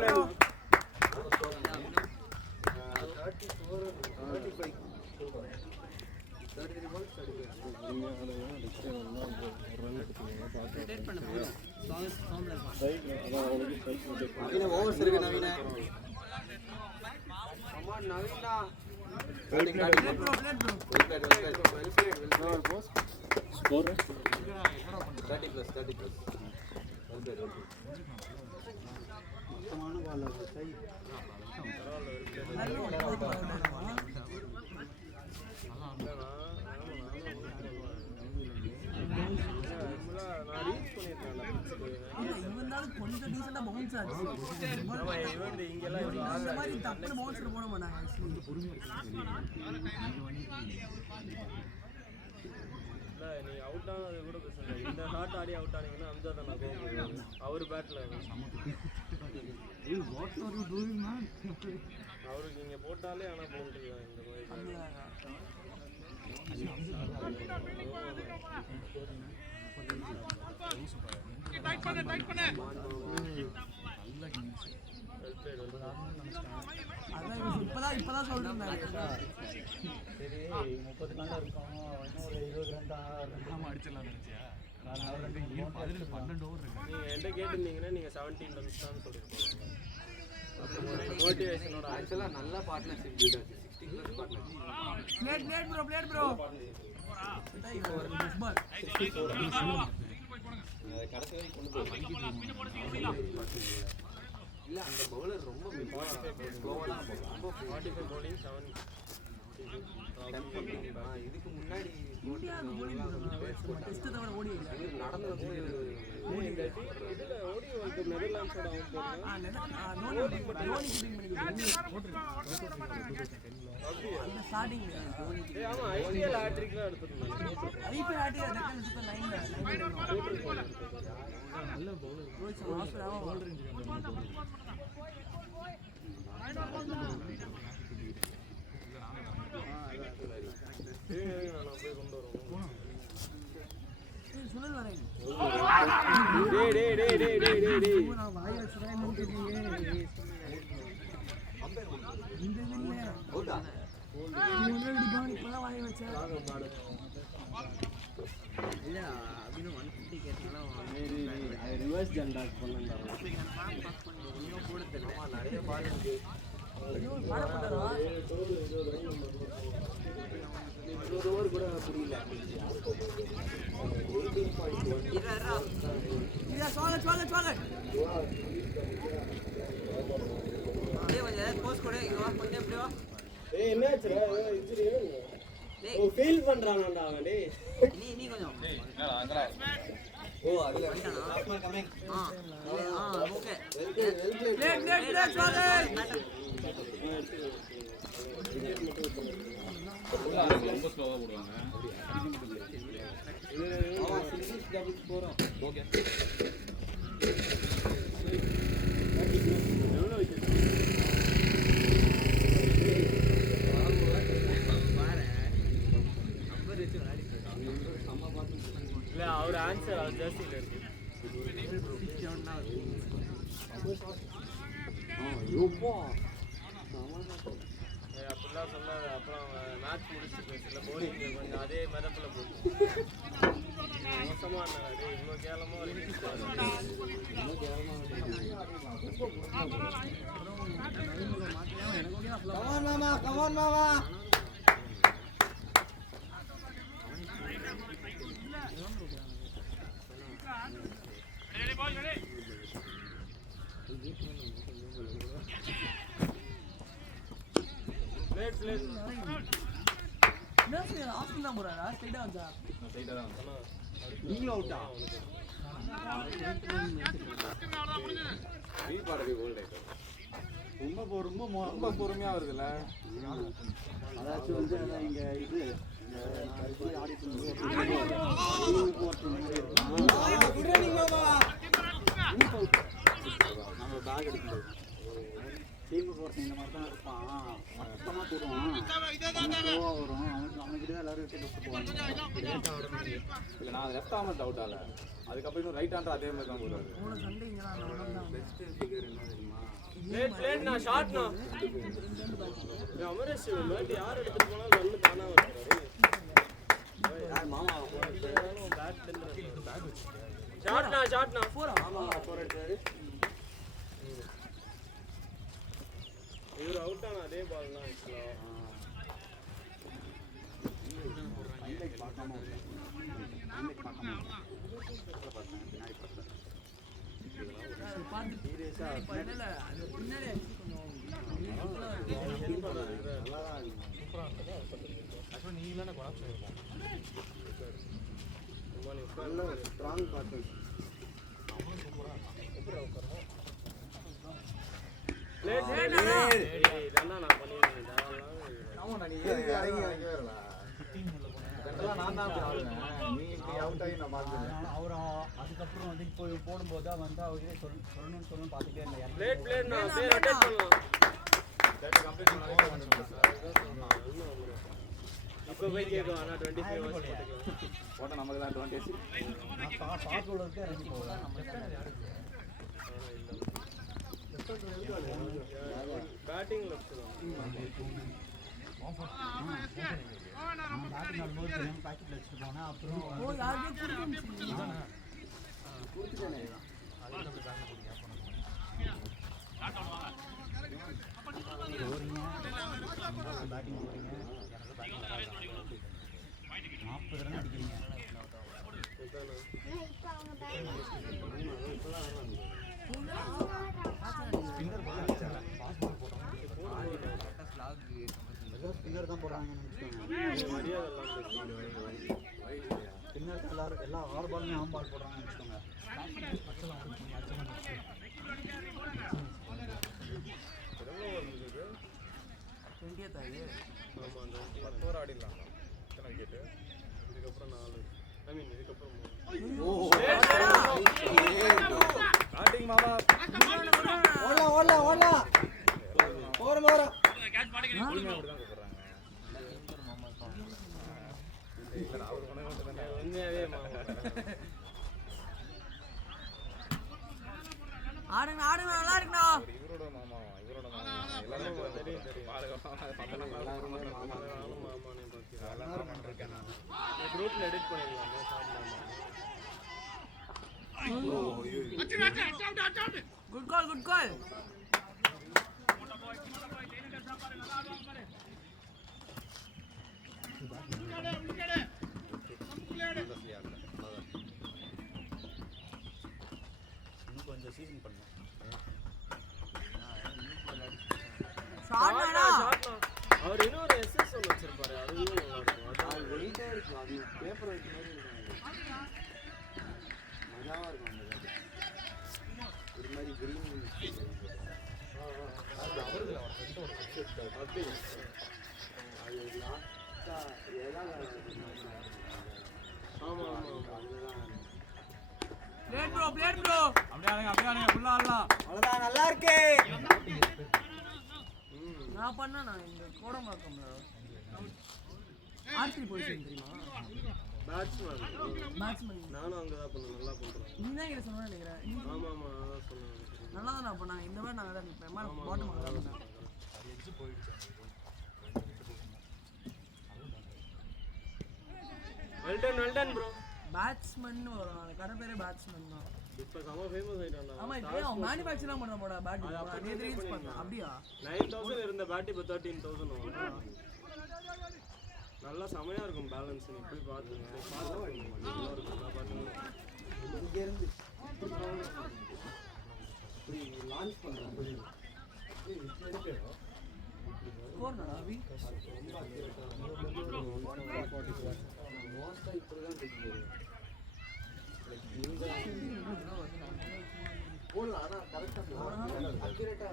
34 35 33 balls 35. Date பண்ண போறோம். ஃபார்ம்ல இருப்பான். நவீன ஓவர்ஸ் இருக்கு நவீன. அம்மா Naveena Batting bro Score 30 plus 30 plus. மொத்தமான பால் அது சை. நான் ரீச் பண்ணியிருக்கேன். இவனாலும் கொஞ்சம் டீசெண்டா பவுன்ஸ் ஆச்சு. இவன் இங்கெல்லாம் இவ்வளோ இந்த மாதிரி தப்பு பவுன்ஸ் போட மாட்டாங்க. இல்லை நீ அவுட் ஆனது கூட பிரச்சனை இல்லை. இந்த ஷாட் ஆடி அவுட் ஆனீங்கன்னா அம்ஜாத் அண்ணா கோவம். அவர் பேட்டில் அவருக்கு இங்கே போட்டாலே ஆனால் பவுண்டரி தான் இந்த மாதிரி. பிளேட் வந்து அதான் இப்பதான் சொல்றேன் சரி 30 நாள் இருக்கோம் இன்னும் ஒரு 20 ரன் தான் நம்ம அடிச்சிடலாம் நினைச்சியா? நான் 12 ஓவர் இருக்கு. நீங்கள் என்கிட்ட கேட்டிருந்தீங்கன்னா நீங்கள் 17 ரன்ஸ் தான் சொல்லியிருக்கீங்க. மோட்டிவேஷனோட ஆக்சுவலாக நல்ல பார்ட்னர்ஷிப் பில்ட் ஆச்சு 60+ பார்ட்னர்ஷிப். பிளேட் ப்ரோ ஒரு மிஸ் பால் கடைசி வரைக்கும் கொண்டு போய் இல்லை அந்த பவுலர் ரொம்ப ஸ்லோவாக ரொம்ப 45 bowling 7 இதுக்கு முன்னாடி இந்தியாவுக்கு போலிங் டெஸ்ட் தவிர ஓடி இல்லை நடந்து வந்து இந்த இதில் ஓடி வந்து நெதர்லாண்ட்ஸோட அவன் போடுறான். தோனி கீப்பிங் அந்த ஸ்டார்டிங் ஆமாம் ஐபிஎல் ஹேட்ரிக்லாம் எடுத்துருந்தாங்க. ஐபிஎல் ஆடி ரெக்கார்ட் சுத்த 9 நல்ல bowler. Rohit Sharma Australia bowler நான் போய் கொண்டு வருவோம். சுனில் வரேன் டேய் நான் வாய் வச்சுதான் என்ன கேட்டீங்க இந்த இல்ல இப்பதான் வாய் வச்சேன் இல்லை அப்படின்னு 150 கேட்டாலும் அது ரிவர்ஸ் ஜென்டாக் பண்ணா கூட தெரியல. நிறைய பால் இருக்கு. பாடப்பட்டாரா 20 ஓவர் கூட புரியல. 18.1 இதா ஸ்வாகத் டேய் கொஞ்சம் போஸ்ட் கொடு இங்க வா கொஞ்சம் இப்படி வா ஏய் என்னாச்சுடா இன்ஜுரி ஓ ஃபீல் பண்றானடா அவன் டேய் நீ கொஞ்சம் ஓ அதுல கமிங் ஓகே பிளேட் ஸ்வாகத் ரொம்ப ஸ்லோவா போடுவாங்க. போறோம். ஓகே இல்ல அவர் ஆன்சர் அவர் ஜெர்சில இருக்கு. அப்படிலாம் சொல்லாத. அப்புறம் மேட்ச் முடிச்சு பேசல போலிங் கொஞ்சம் அதே மெதப்பில் போட்டு மோசமாக இருந்தாங்க. இவ்வளோ கேவலமாக ஆப்ஷன் தான் போறாரா ஸ்ட்ரைட்டா வந்தா சைடா தான் நீங்களும் அவுட்டா ரொம்ப பொறுமையா வருதுல்ல. அதாச்சும் வந்து இங்க இது நம்ம பேக் எடுக்கும்போது டீமுக்கு ஒருத்தன் இந்த மாதிரி தான் இருப்பான். மொத்தமாக போடுவான், ஸ்லோவாக வரும். அவனுக்கிட்ட தான் எல்லாரும் விட்டு போவாங்க. இல்லை நான் லெஃப்ட் ஆர்ம் அவுட் ஆகல, அதுக்கப்புறம் இன்னும் ரைட் ஹேண்டர் அதே மாதிரி தான் போடுவாரு. பெஸ்ட் ஃபிகர் என்ன தெரியுமா? நான் ஷார்ட்னா அமரேஷ் மேட் யார் எடுத்துட்டு போனாலும் ரன் தானா வருவாரு. மாமா பேட் ஷார்ட்னா மாமா ஃபோர் எடுத்தாரு. இவர் அவுட் ஆன அதே பால் தான் ஆக்சுவலாக. நீங்களே கொலாப்ஸ் ஆயிருக்கும். நல்ல ஒரு ஸ்ட்ராங் பார்ட்னர். இதெல்லாம் நான் பண்ணிடுறேன். அவரும் அதுக்கப்புறம் வந்து இப்போ போடும்போது தான் வந்து அவரே சொல்லணும்னு பார்த்துட்டே இருந்தேன். பிளேட் நான் அப்படியே ரொட்டேட் பண்ணலாம். இப்போ போய் கேட்கும். ஆனால் 25 ஹவர்ஸ் போட்டுக்கலாம். போட்டால் நமக்கு தான் அட்வான்டேஜ். நான் சாப்பிடுறதுக்கு இறங்கி போவேன். பேட்டிங் லெஃப்ட் தான் பாக்கெட்ல வச்சுட்டு போனா அப்புறம் ஓ யாருக்கே குடுக்கணும் கொடுத்துட்டானே போறீங்க பேட்டிங் போறீங்க 40 ரன் அடிக்கிறீங்க இப்போ அவங்க பேக் ஸ்பின்னர் தான் போடுறாங்கன்னு ஸ்பின்னர் எல்லா 6 பாலுமே ஆம் பால் போடுறாங்கன்னு வச்சுக்கோங்க. ஆமாம் அந்த 10 ஓவர் ஆடிடலாம் எத்தனை விக்கெட்டு இதுக்கப்புறம் 4 ஐ மீன் இதுக்கப்புறம் 3 பேட்டிங் மாமா ஓடலாம் போறோம் உண்மையாவே மாமா ஆடுங்க நல்லா இருக்குண்ணா இவரோட மாமா எல்லாரும் தெரியும் குரூப்ல எடிட் பண்ணிடலாமா குட் கால் இன்னும் கொஞ்சம் சீசன் பண்ணணும். அவர் இன்னொரு எஸ்எஸ் ஒன்று வச்சிருப்பாரு அதுவும் நல்லா இருக்கும் அது வெயிட்டாக இருக்கும். அது பேப்பர் வைக்க மாதிரி இருக்கும். மஜாவாக இருக்கும் அந்த வேலை. ஒரு மாதிரி கிரீன் அது அவர்கள் அவர் ஃப்ரெண்டு ஒரு அப்படி அது லாஸ்ட்டாக ஏதாவது ஆமாம் பிளேட் ப்ரோ அப்படியே ஆடுங்க ஃபுல்லா ஆடலாம். அவ்வளோதான் நல்லா இருக்கு. நான் பண்ணேன் இந்த கோடம்பாக்கம்ல ஆர்சி பொசிஷன் தெரியுமா பேட்ஸ்மேன் பேட்ஸ்மேன் நானும் அங்கே தான் பண்ணேன் நல்லா பண்ணுறேன் நீ தான் இதை சொன்னா நினைக்கிறேன் ஆமாம் அதான் சொன்னேன் நல்லா தான் நான் பண்ணேன் இந்த மாதிரி நான் தான் நிற்பேன் பாட்டம் தான் பண்ணேன் வெல்டன் ப்ரோ பேட்ஸ்மேன் வரும் அந்த கடை பேரே பேட்ஸ்மேன் தான் இப்போ செம ஃபேமஸ் ஆயிட்டான் ஆமா இப்போ அவன் மேனுஃபேக்சர்லாம் பண்ண போடா பேட் நேத்து ரீல்ஸ் பண்ணான் அப்படியா 9,000 இருந்த பேட் இப்போ 13,000 நல்லா செமையா இருக்கும் பேலன்ஸ் நீ போய் பாத்துங்க நல்லா இருக்கும் நான் பண்ணுவேன் இங்கேருந்து லான்ச் பண்ணுறேன். போறடா அபி மோஸ்ட்டாக இப்படி தான் தெரியுது. போடலாம் ஆனால் கரெக்டாக அக்யூரேட்டாக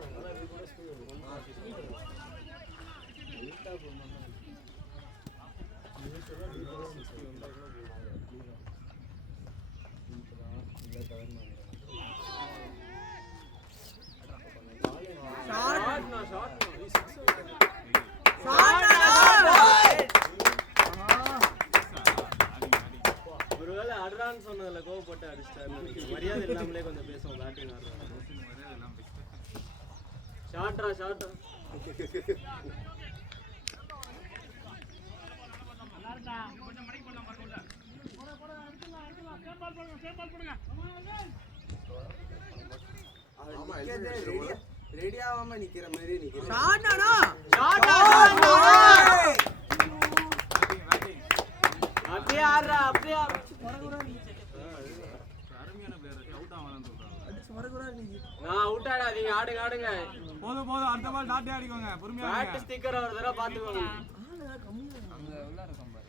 ஒருவேளை அட்ரான்னு சொன்னதுல கோவப்பட்டு அடிச்சிட்டாருன்னு நினைக்கிறேன். மரியாதை இல்லாமலே கொஞ்சம் பேசுவோம் பேட்டிங் ஆடுறாங்க. ஷார்ட்டா ரெடியாகாம நிக்கிற மாதிரி நிக்கிறேன். ஷார்ட்டானா அப்படியே ஆடுறா அருமையான பிளேயர் அவுட் ஆவான்னு சொல்றாங்க. நான் அவுட் ஆடாதீங்க ஆடுங்க போதும் அடுத்த பால் டாட்டே ஆடிக்கோங்க பொறுமையா பேட் ஸ்டிக்கர் ஒரு தடவை பாத்துக்கோங்க. அங்க உள்ள இருக்கும் பாரு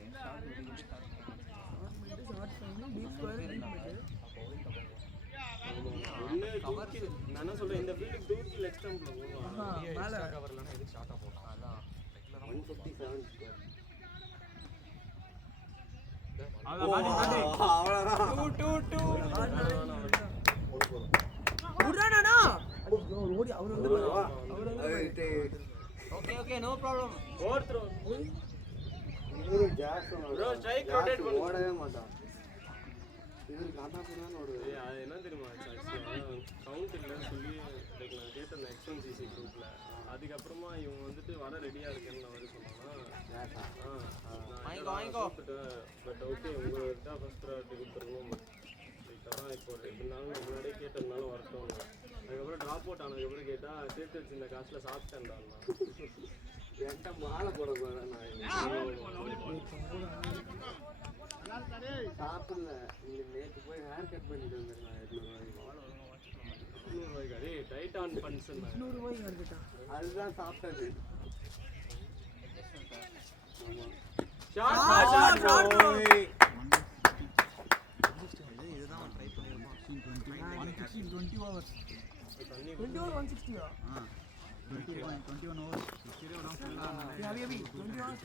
நான் என்ன சொல்றேன் இந்த ஃபீல்டுக்கு தூக்கி லெக் ஸ்டம்ப்ல போடுவாங்க. மேல கவர்லனா எதுக்கு ஷார்ட்டா போட்டான் அதான் 157 ஸ்கோர். அவ்வளவுதான் உடனடா ஓடி அவர் வந்து okay no problem over throw இவரு ஜாக்சன் Bro, strike rotate பண்ணு. ஓடவே மாட்டான். இவருக்கு அதான் ஒரு அது என்ன தெரியுமா கவுண்ட் இல்லைன்னு சொல்லி லைக் நான் கேட்டேன் X1CC குரூப்பில். அதுக்கப்புறமா இவங்க வந்துட்டு வர ரெடியாக இருக்கேன்னு நான் வந்து சொன்னாங்கன்னா பட் ஓகே உங்கள்கிட்ட ஃபஸ்ட் ப்ரையாரிட்டி கொடுத்துருக்கணும். லைக் அதான் இப்போ எப்படினாலும் முன்னாடியே கேட்டதுனால வரட்டும். அதுக்கப்புறம் ட்ராப் அவுட் ஆனதுக்கப்புறம் கேட்டால் சேர்த்து வச்சு இந்த காசில் சாப்பிட்டேன்டான். என்கிட்ட மாலை போட போகிறேன் சாப்பிடல. நீங்கள் நேற்று போய் ஹேர் கட் பண்ணிட்டு வந்துருக்கேன் 200 ரூபாய்க்கு. அதே டைட் ஆன் ஃபங்க்ஷன் அதுதான் சாப்பிட்டது. இதுதான் ட்ரை பண்ணிருக்கோம். 20 hours 20 or 160 21 hours. अभी 20 hours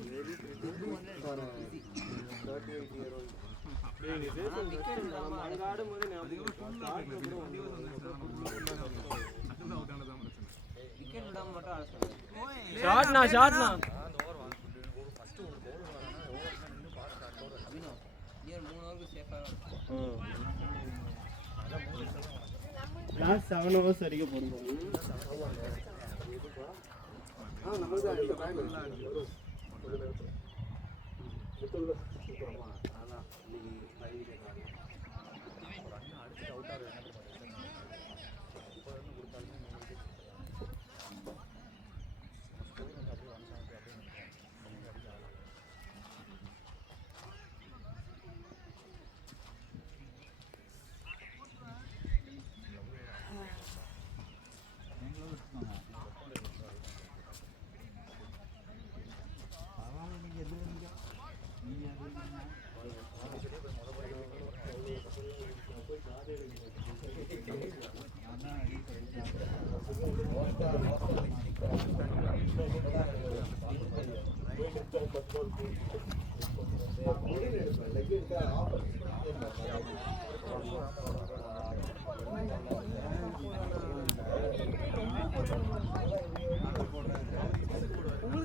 38 year old. ஆடும்போது ஞாபகம் விக்கெட் விடாம மட்டும் ஆட சொல்லுங்க. ஷாட்னா அபினோ இயர் 3 hours சேஃபா லாஸ்ட் 7 hours வரைக்கும் போறோம். நமக்கு தான் இந்த பேக் உங்களுக்கு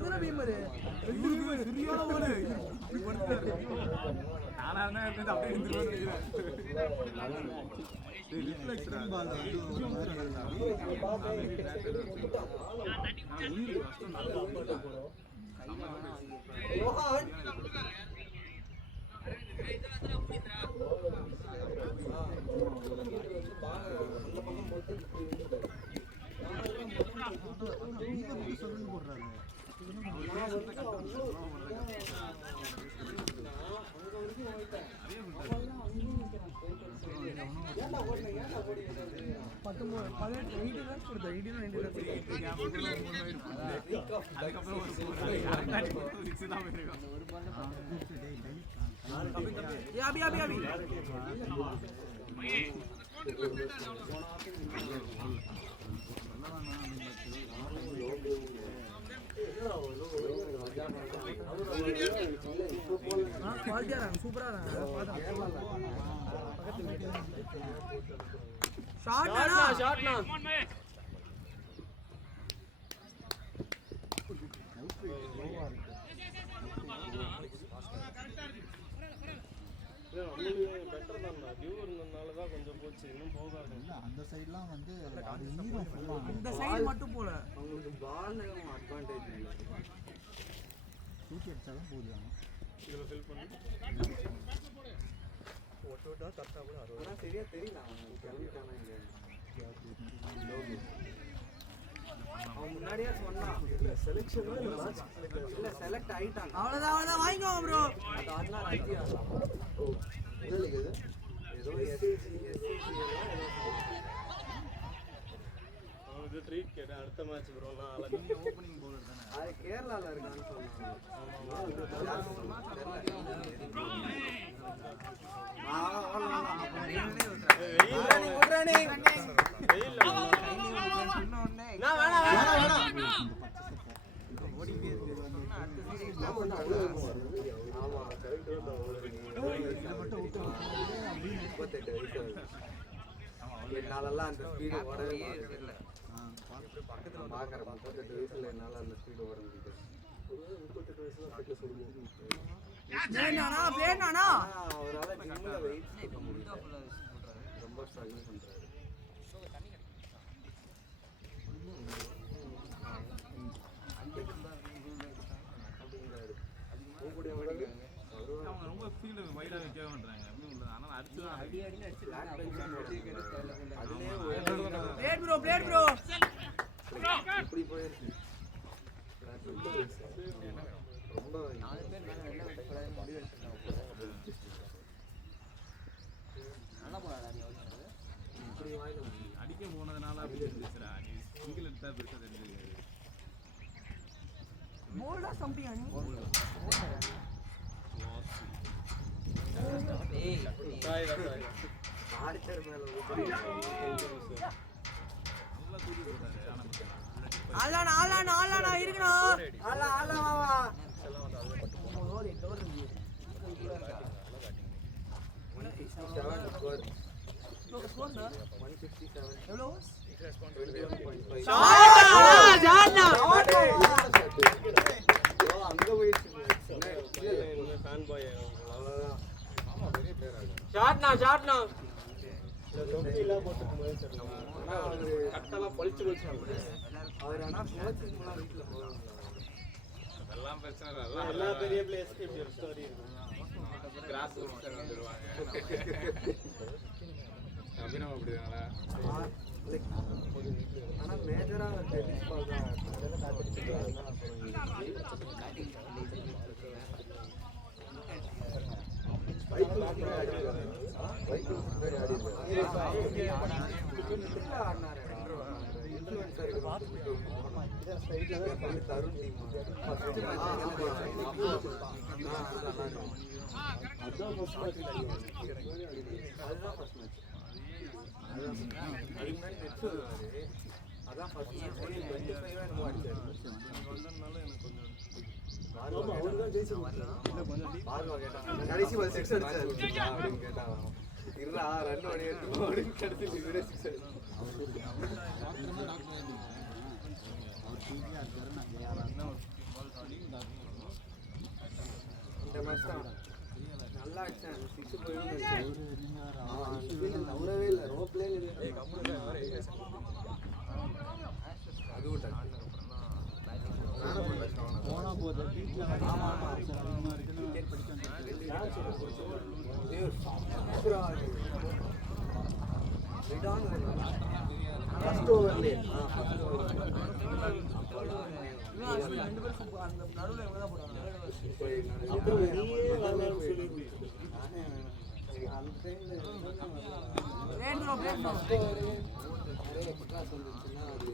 தான பீமர் சரியான போல நானா இருந்து அப்படியே இருந்துருவேன். ஷாட்னா பெட்டர் தான். டியூ இருந்ததுனால தான் கொஞ்சம் போச்சு. இன்னும் போகாது. அந்த சைட்லாம் வந்து அது ஈரம் ஃபுல்லா இந்த சைடு மட்டும் போல. அவங்களுக்கு பால் அட்வான்டேஜ் இல்லை. தூக்கி அடிச்சாலும் போதும். இதில் ஃபில் பண்ணி ஆனால் சரியா தெரியல அவன் கிளம்பிட்டானா இங்கே. அவன் முன்னாடியே சொன்னான் இல்லை செலெக்ஷன் இல்லை செலக்ட் ஆகிட்டான். அவ்வளோதான் வாங்கிக்கோ ப்ரோ. அது ஆடினா ஐடியா ஏதோ அவனுக்கு ட்ரீட் கேட்டேன். அடுத்த மேட்ச் ப்ரோ நான் ஓப்பனிங் பவுலர் தானே. அது கேரளாவில் இருக்கான்னு சொன்னான். என்னாலெல்லாம் அந்த ஸ்பீடு ஓடவே பார்க்குறேன். 38 வயசுல என்னால் அந்த ஸ்பீடு ஓட முடியுது. 38 வயசுல ஃபிட்னஸ் இருக்கும். வேணானா வேணானா அவரால ஜிம்ல வெயிட் தூக்க முடியல. ரொம்ப ஸ்ட்ரகிள் பண்றாரு. அவங்க ரொம்ப ஃபீல்டு வைடாக வைக்க மாட்டாங்க ஆனால் அடிச்சு தான் அடி அடின்னு பிளாக் அடிச்சு பெல்ட் அதுலயே பிளேட் ப்ரோ பிளேட் ப்ரோ இப்படி போயிருக்கு. ரொம்ப 4 பேர் மேல என்ன வைக்கக்கூடாதுன்னு முடிவு எடுத்துட்டாங்க. நல்லா போறாடா நீ அவ்வளோ இப்படி வாயில அடிக்க போனதுனால அப்படி இருந்துச்சுடா நீ சிங்கிள் எடுத்தா பெருசாக தெரிஞ்சுக்காது. போல்டா சம்பியா நீ ஆடிட்டர் மேல நல்லா தூக்கி போட்டாரு ஆளானா ஆளானா ஆளானா இருக்கணும் ஆளா ஆளா வா ஓடி டோர் இருக்கு 167 ஸ்கோர். ஸ்கோர் 167 எவ்வளோ 21.5. ஜானா அங்க போயிடுச்சு. ஃபேன் பாய் அவ்வளவுதான். ஷாட்னா தொப்பி எல்லாம் போட்டுக்கும் போது சரி நம்ம ஆனா அவரு கட்டெல்லாம் பழிச்சு பழிச்சு அவர் ஆனா கோச்சிங்லாம் வீட்டுல போவாங்க. அதெல்லாம் பிரச்சனை இல்லை எல்லா பெரிய பிளேஸ்க்கு இப்படி ஒரு ஸ்டோரி இருக்கு. கிராஸ் வந்துடுவாங்க அபினவ் அப்படிதாங்களா ஆனா மேஜரா டென்னிஸ் பால் தான் கடைசி ஒரு சிக்ஸ் அடிச்சாரு அப்படின்னு கேட்டாங்க. இருடா ரன் ஓடி எடுத்து அப்படின்னு கடைசி இவரே சிக்ஸ் அடிச்சாரு. இந்த மேட்ச் தான் நல்லா அடிச்சான். சிக்ஸ் போயிடும் நவரவே இல்லை. ரோப்லே அதுவும் போனா போது ஃபர்ஸ்ட் ஓவர்லே ரெண்டு பேரும் அந்த நடுவில் எவ்வளோ தான் போடுறாங்க அப்புறம் வெளியே வரலாம்னு சொல்லி அந்த டைம்ல பிளேட் ப்ரோ நிறைய எக்ஸ்ட்ராஸ் வந்துச்சுன்னா அது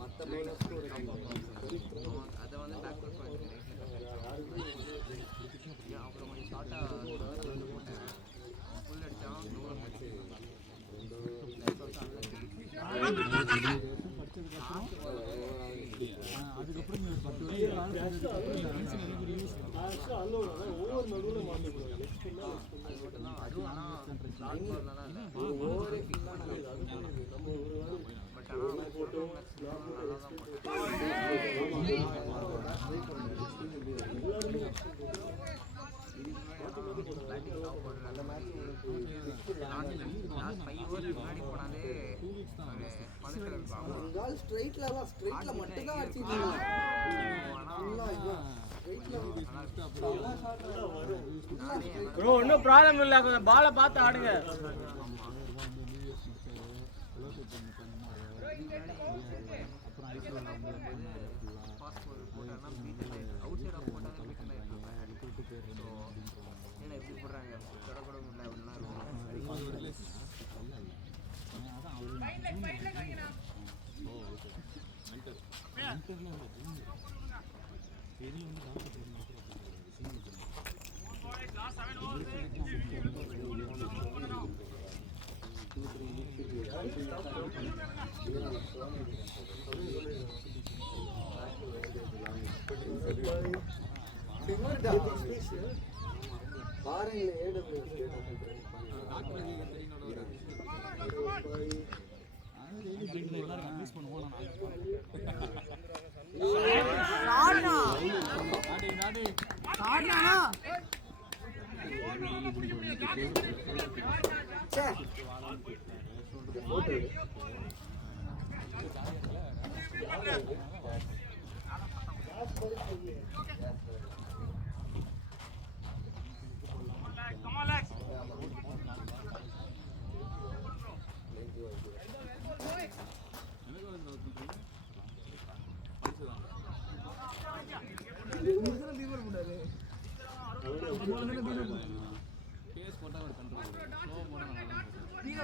மற்ற பவுலர்ஸ்க்கு ஒரு அதை வந்து பேக்வர்ட் பண்ணிட்டேன் அப்புறம் கொஞ்சம் ஷார்ட்டாக போட்டேன் ஃபுல் அடித்தான் ஒவ்வொரு நடுவில் மாட்டிக்கிறோம். அதுவும் ஆனால் ஓவரே நம்ம ஒரு பட் ஆனால் போட்டோ நல்லா தான் முன்னாடி போனாலே ஸ்ட்ரைட்ல மட்டும் தான் அடிச்சிட்டு ப்ரோ ஒன்றும் ப்ராப்ளம் இல்லை கொஞ்சம் பாலை பார்த்து ஆடுங்க அவுட் சைடாக போட்டாலே வீட்டில் ஏன்னா எப்படி போடுறாங்க தொடக்கூட முடியல அப்படின்னா பாருங்களேன் ஏடபிள்யூ ஆடுனா சே போட்டோ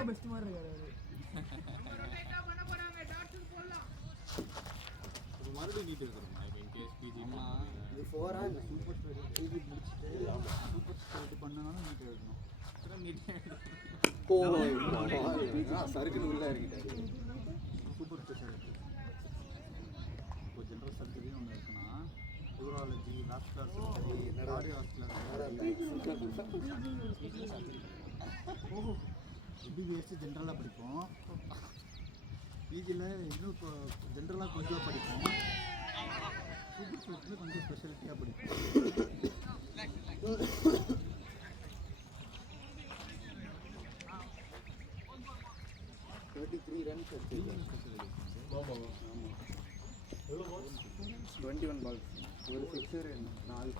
பெஸ்ட் மாதிரி இருக்காரு மறுபடியும் நீட் இருக்கிறோமா இப்போ இன்கேஸ் பிஜி இது 4 ஆ சூப்பர் பிஜி முடிச்சுட்டு சூப்பர் ஸ்பெஷாலிட்டி பண்ணனாலும் நீட் எழுதணும் சருக்குன்னு உள்ள இறங்கிட்டாரு சூப்பர் ஸ்பெஷாலிட்டி இப்போ ஜென்ரல் சர்ஜரி ஒன்று இருக்குன்னா urology vascular surgery cardiovascular MBBS ஜென்ரலாக படிப்போம் பிஜியில் இன்னும் இப்போ ஜென்ரலாக கொஞ்சம் படிப்போம் சூப்பர் ஸ்பெஷலில் கொஞ்சம் ஸ்பெஷாலிட்டியாக படிப்போம் 33 runs ஆமாம் 21 balls ஒரு சிக்ஸர் 4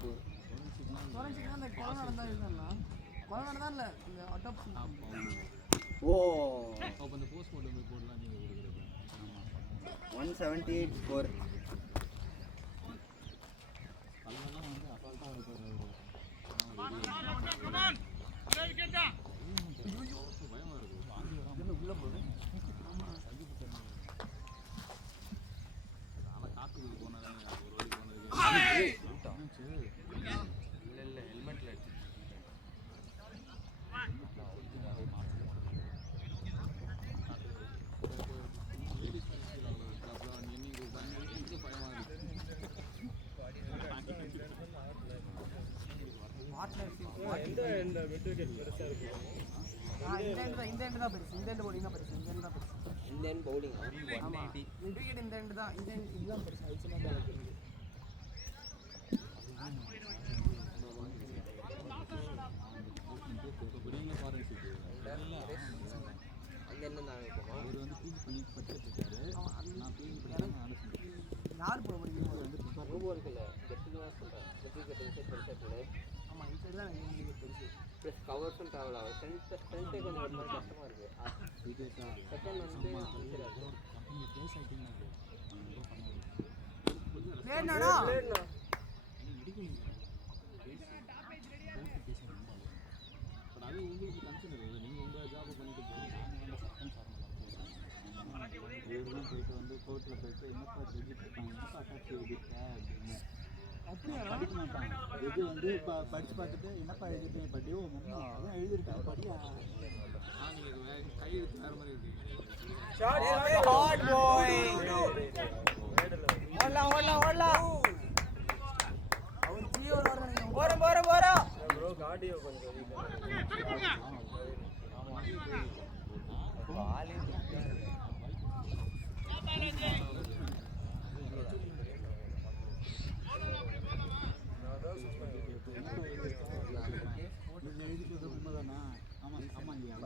4 அந்த கொலை நடந்தா இல்லைன்னா கொலை நடந்தா இல்லை இந்த அட்டாப்சி ஓ அப்போ அந்த போஸ்ட் மார்ட்டம் ரிப்போர்ட்லாம் நீங்கள் கொடுக்குறது 178 ஸ்கோர் அதெல்லாம் வந்து அசால்ட்டாக இருக்கிற பயமாக இருக்கும் வாங்கி வராமல் உள்ளே போகுது ஆனால் காற்றுக்கு போனதாங்க ஒரு வழி போனதுக்கு இல்லை ஹெல்மெட்டில் இந்த மிட் விக்கெட் பெருசாக இருக்கு இந்த எண்டு தான் பெருசு இந்த எண்டு பவுலிங் தான் பெருசு இந்த எண்டு தான் பெருசு இந்த எண்ட் பவுலிங் ஆமாம் மிட் விக்கெட் இந்த எண்டு தான் இந்த எண்டு இதுதான் பெருசு அதுதான் பேக் இருக்குது இப்போ நீங்கள் ஃபாரன்சிக் அந்த எண்ட் தான் வைப்போமா அவர் வந்து பிஜி பண்ணி படிச்சுட்டு இருக்காரு நான் பிஜி படிக்கிறேன் ஆலோசனை யார் போக முடியும் வந்து ரொம்ப இருக்குல்ல ஜெட்டு தான் சொல்கிறேன் ஜெட்டு விக்கெட் இன்சைட் பெருசாக இருக்குது ஆமாம் இந்த சைடு தான் எனக்கு பெருசு ப்ளஸ் கவர்ஸும் ட்ராவல் ஆகும் ஃப்ரண்ட்டே கொஞ்சம் ஒரு மாதிரி கஷ்டமாக இருக்குது செகண்ட் வந்து கம்பெனி பேஸ் ஆகிட்டீங்கன்னா பிளேட்னாடா பட் அது உங்களுக்கு கன்சர்ன் இருக்குது நீங்கள் உங்கள் ஜாபை பண்ணிட்டு போயிட்டு இவருலாம் போயிட்டு வந்து கோர்ட்டில் போயிட்டு என்னப்பா எழுதிட்டு இருக்காங்க என்னப்பா அட்டாச்சி எழுதிட்டேன் அப்படின்னு அப்படியா படிக்க மாட்டான் இது வந்து இப்போ படித்து பார்த்துட்டு என்னப்பா எழுதிட்டேன் படியோ மம்மி அதான் எழுதியிருக்கேன் படியா நீங்கள் கையெழுத்து வேறு மாதிரி இருக்கீங்க ஹாட் பாய் ஓடலாம் அவர் ஜியோ போறோம் ப்ரோ கார்டியோ கொஞ்சம் எழுதிட்டு உண்மைதானா ஆமாம் ஆமாம் இல்லையா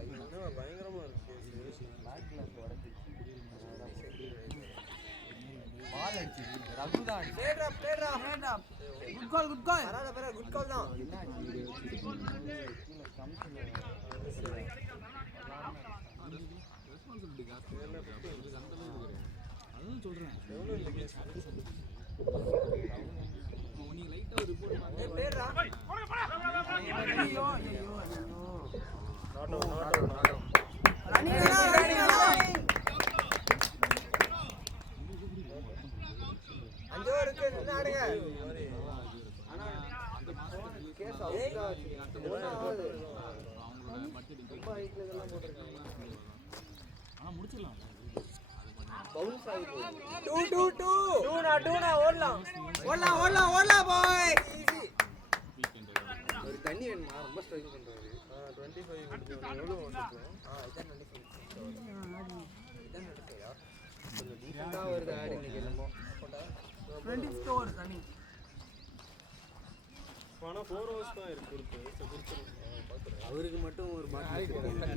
பயங்கரமாக இருக்கு பால் அடிச்சு ரகுதான் குட் கால் குட் கால் தான் ரெஸ்பான்சிபிலிட்டி காசு உங்களுக்கு அந்த அளவுக்கு அதுவும் சொல்கிறேன் நீங்கள் லைட்டாக ஒரு ரிப்போர்ட் ஐயோ நாட் அவுட் அஞ்சோ இருக்கு என்ன ஆடுங்க அந்த மாதம் கேஸ் ஆகுது அவங்களோட பட்ஜெட் ரொம்ப ஹைட்ல இதெல்லாம் போட்டுருக்காங்க ஆனால் முடிச்சிடலாம் பவுன்ஸ் ஆகி ஓடலாம் பாய் வீக்கெண்டு ஒரு தண்ணி வேணுமா ரொம்ப ஸ்ட்ரைக் பண்றாரு 25 கொடுத்து எவ்வளோ ஓட்டுருக்கோம் இதான் நடக்குதா கொஞ்சம் டீசெண்டா வருது ஆடு இன்னைக்கு என்னமோ 20 ஸ்கோர் தனி ஆனால் 4 hours தான் இருக்கு கொடுத்துருவோம். அவருக்கு மட்டும் ஒரு பாட்டில் கிரேட்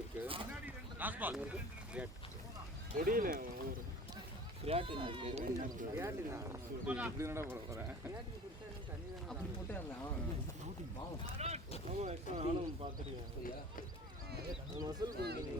இருக்கு. முடியல இப்படி என்னடா போகிறேன். அப்படி போட்டே இருந்தான் ஆமாம் ஆக்சுவலாக நானும் பார்த்துருக்கேன். மசில் பில்டிங்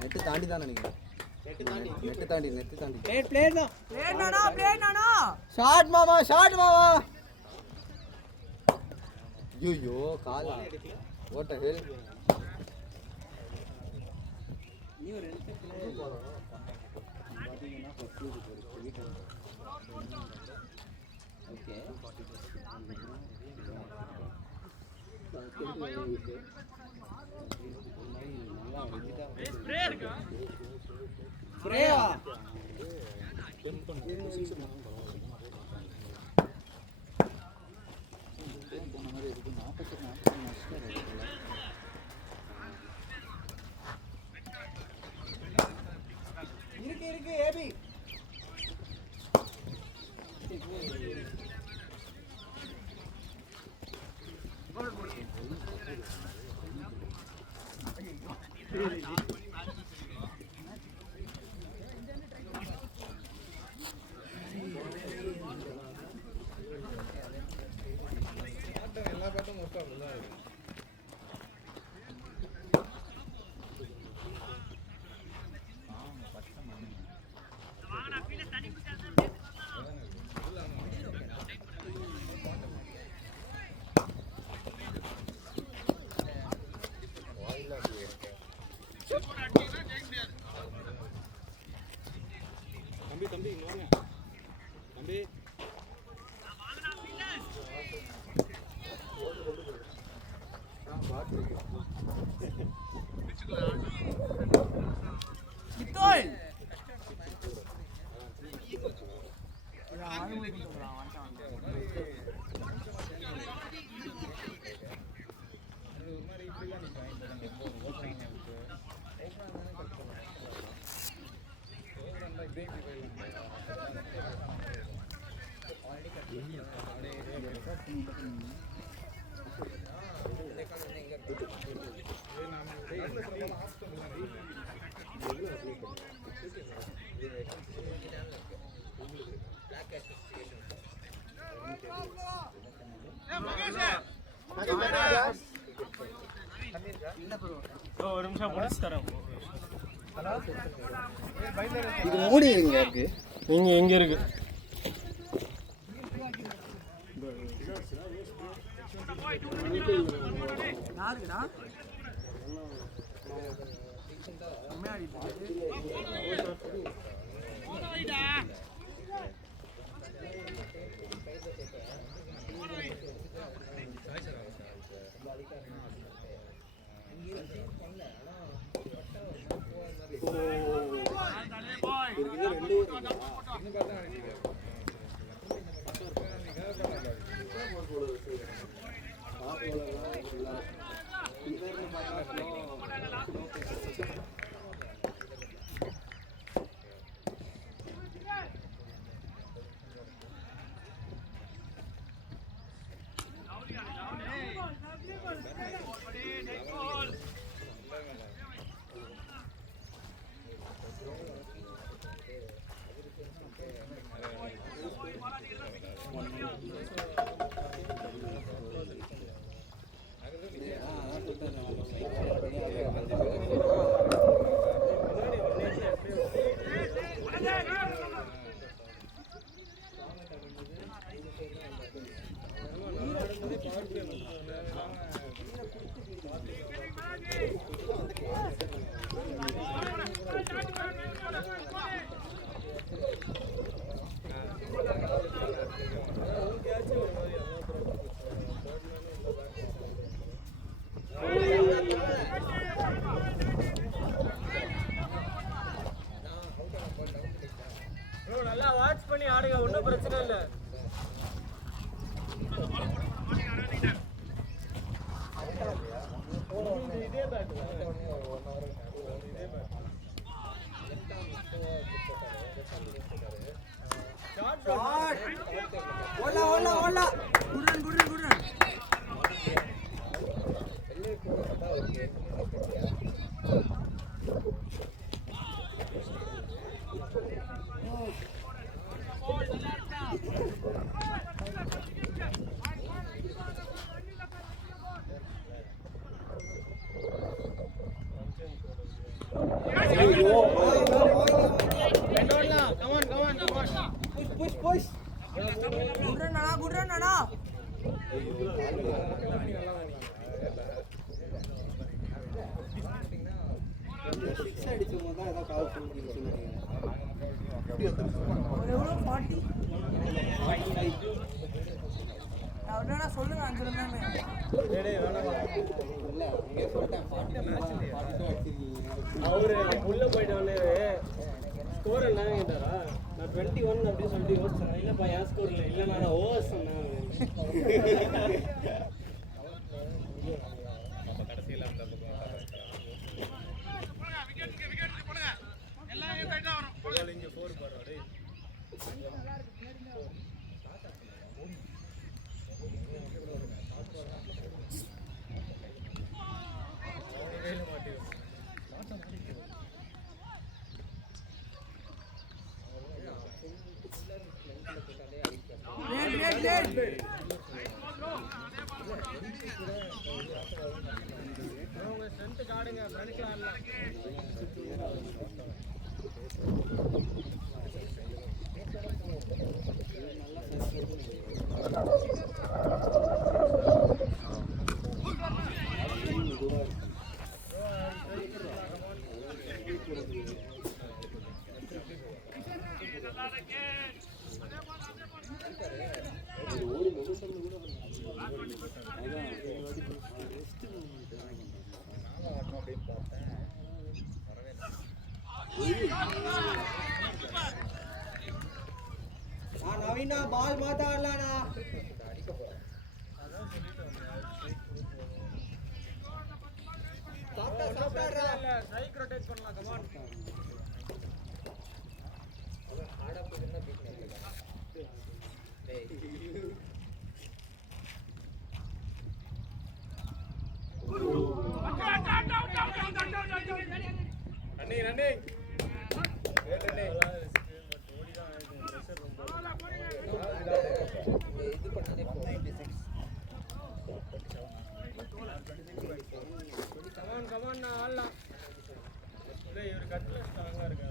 நெட்டு தாண்டி தான் நினைக்கிறேன். நெட்டு தாண்டி ஷாட் மாமா ஐயோ காலா ஓட்ட ஹெல் இருக்கு ஏபி எல்லா பாட்டும் மொத்தம் அப்படிதான் இருக்கு. தம்பி இங்க வாங்க தம்பி. ஒரு நிமிஷம் முடிச்சு தரேன். இது மூடி எங்க இருக்கு? எங்க இருக்கு? யாருக்குடா குட்ரண்ணா சிக்ஸ் அடிச்சும் போது தான் ஏதாவது கால் பண்ணி எவ்வளோ 40 அப்படின்னா சொல்லுங்க 5 இருந்தாமே இல்லை அங்கே சொல்லிட்டேன் 42 அடிச்சிருக்கீங்க. அவரு உள்ள போயிட்டவனே ஸ்கோர் என்ன கேட்டாரா? நான் 21 அப்படின்னு சொல்லிட்டு யோசிச்சேன். இல்லப்பா என் ஸ்கோர் இல்லை, இல்லை நான் ஓவர் சொன்னேன். நவீனா பால் மாத்தாடலாண்ணா. சாப்பிட்டாடுறா. ஸ்ட்ரைக் ரொட்டேட் பண்ணலாம். கமான். ரன்னிங் கமான் நான் ஆடலாம். இவர் கட்டில் ஸ்ட்ராங்காக இருக்கு.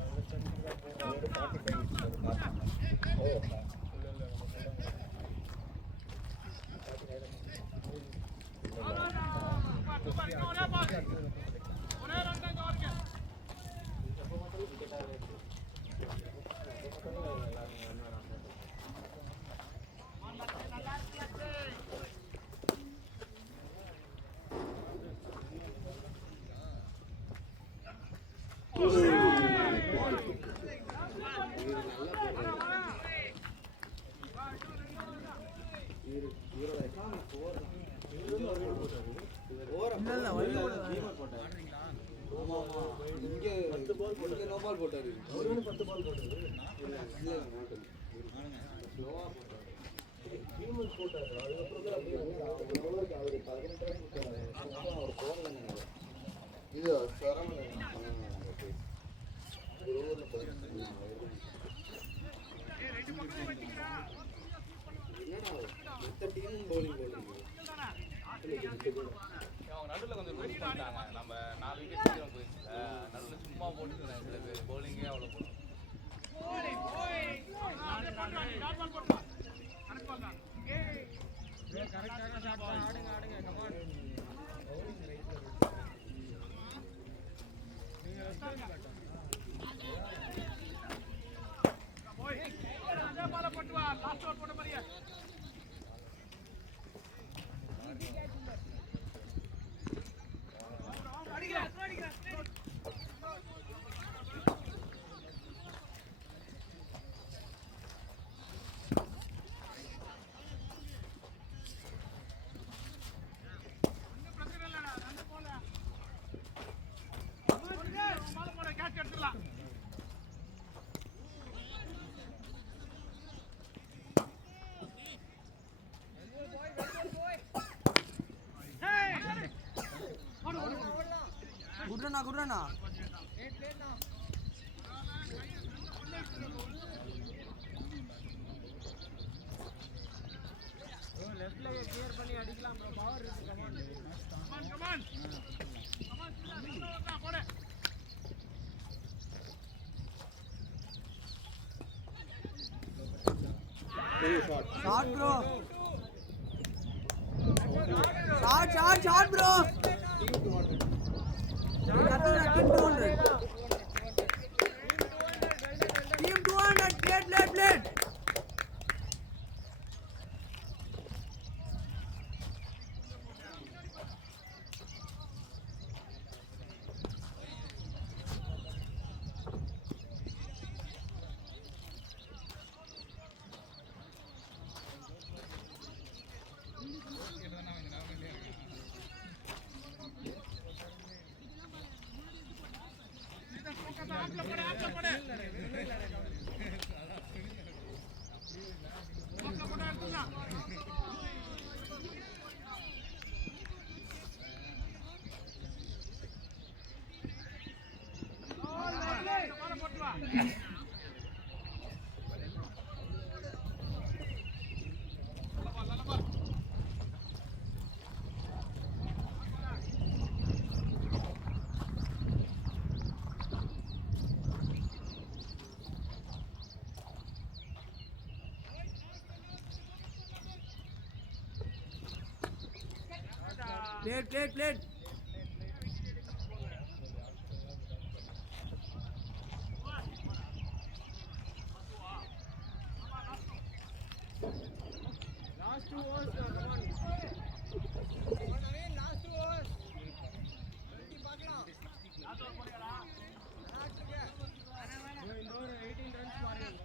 நடுவில் கொஞ்சம் ரூல்ஸ் பண்ணிட்டாங்க. நம்ம 4 விக்கெட் சீக்கிரம் போயிடுச்சுல, நடுவில் சும்மா போட்டுருந்தாங்க சில பேர். பவுலிங்கே அவ்வளோ போடும். குட்ரண்ணா லெஃப்ட்ல கிளியர் பண்ணி அடிக்கலாம் ப்ரோ. பவர் இருக்கு. கமான் போடு. Shot bro. Shot bro. Team 200. Plate. Plate. Last 2 overs, come on. Last 2 overs. பார்க்கலாம். இந்த ஓவர் 18 runs மாறிடும்.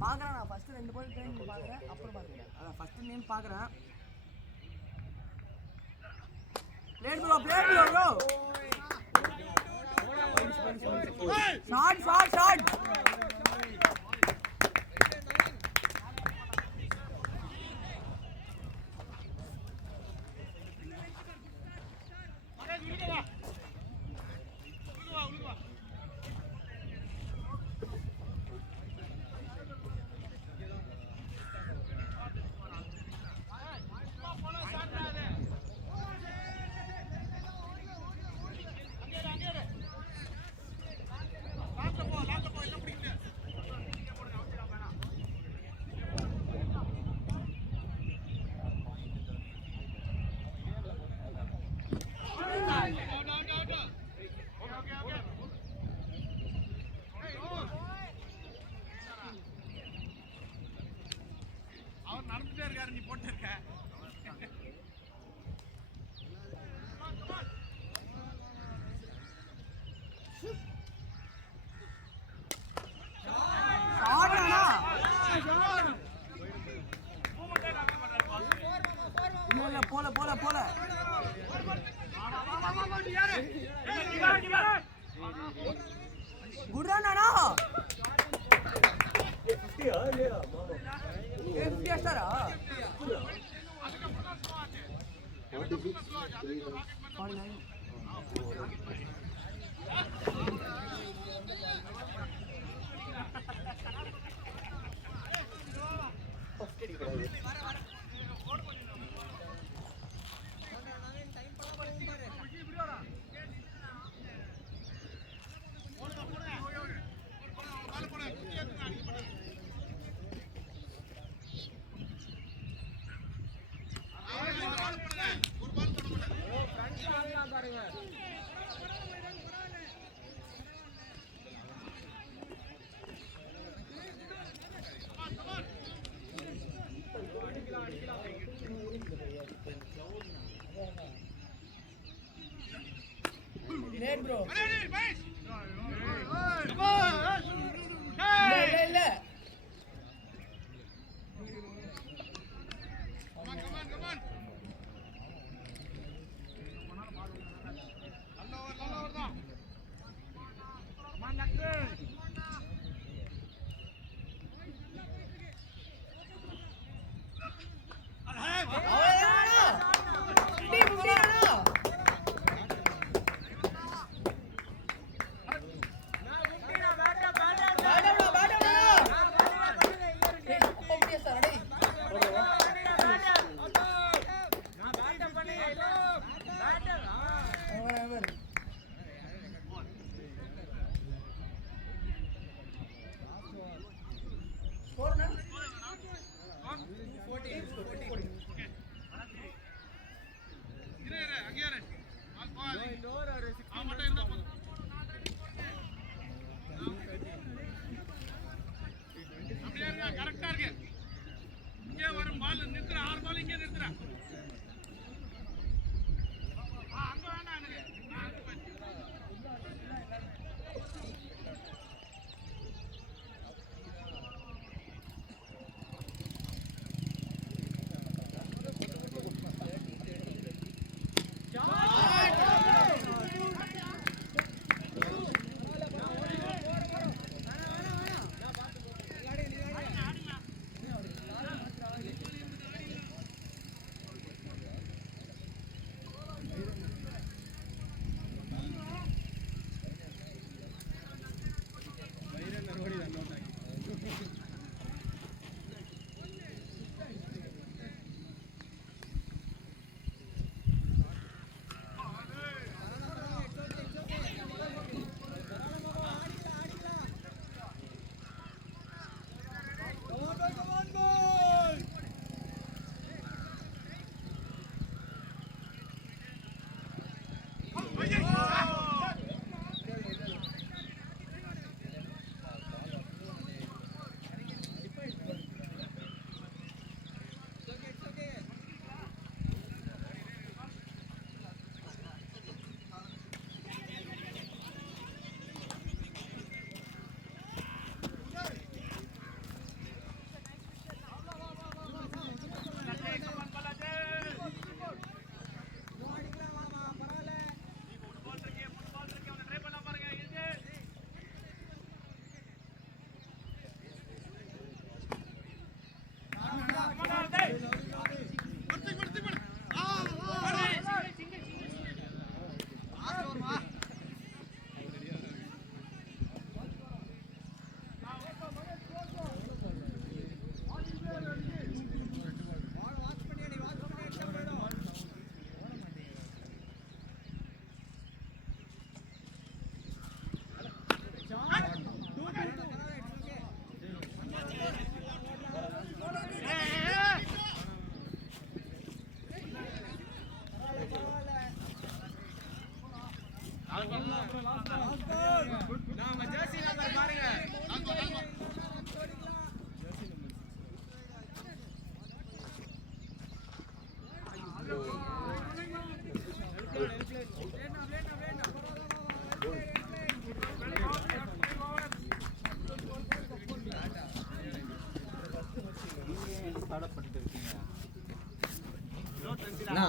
பார்க்குறேன் நான் ஃபஸ்ட்டு 2 பால் ட்ரைனிங் பார்க்குறேன் அப்புறம் பார்க்குறேன் அதான் ஃபஸ்ட்டு நேம் பார்க்குறேன் பிளேட் ப்ரோ ஷாட் போல குட்ரானா 50 இல்லையா மாமா 50 அடிச்சாரா Net bro. இல்ல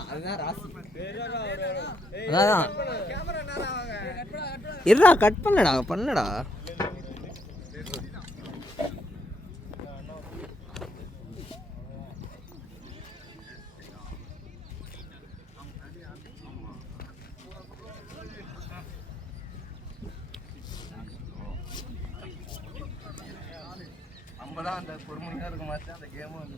அதுதான் ராசி. அதான் இருடா, கட் பண்ணடா. நம்ம தான் அந்த பொறுமையாக இருக்க மாட்டேன் அந்த கேமும்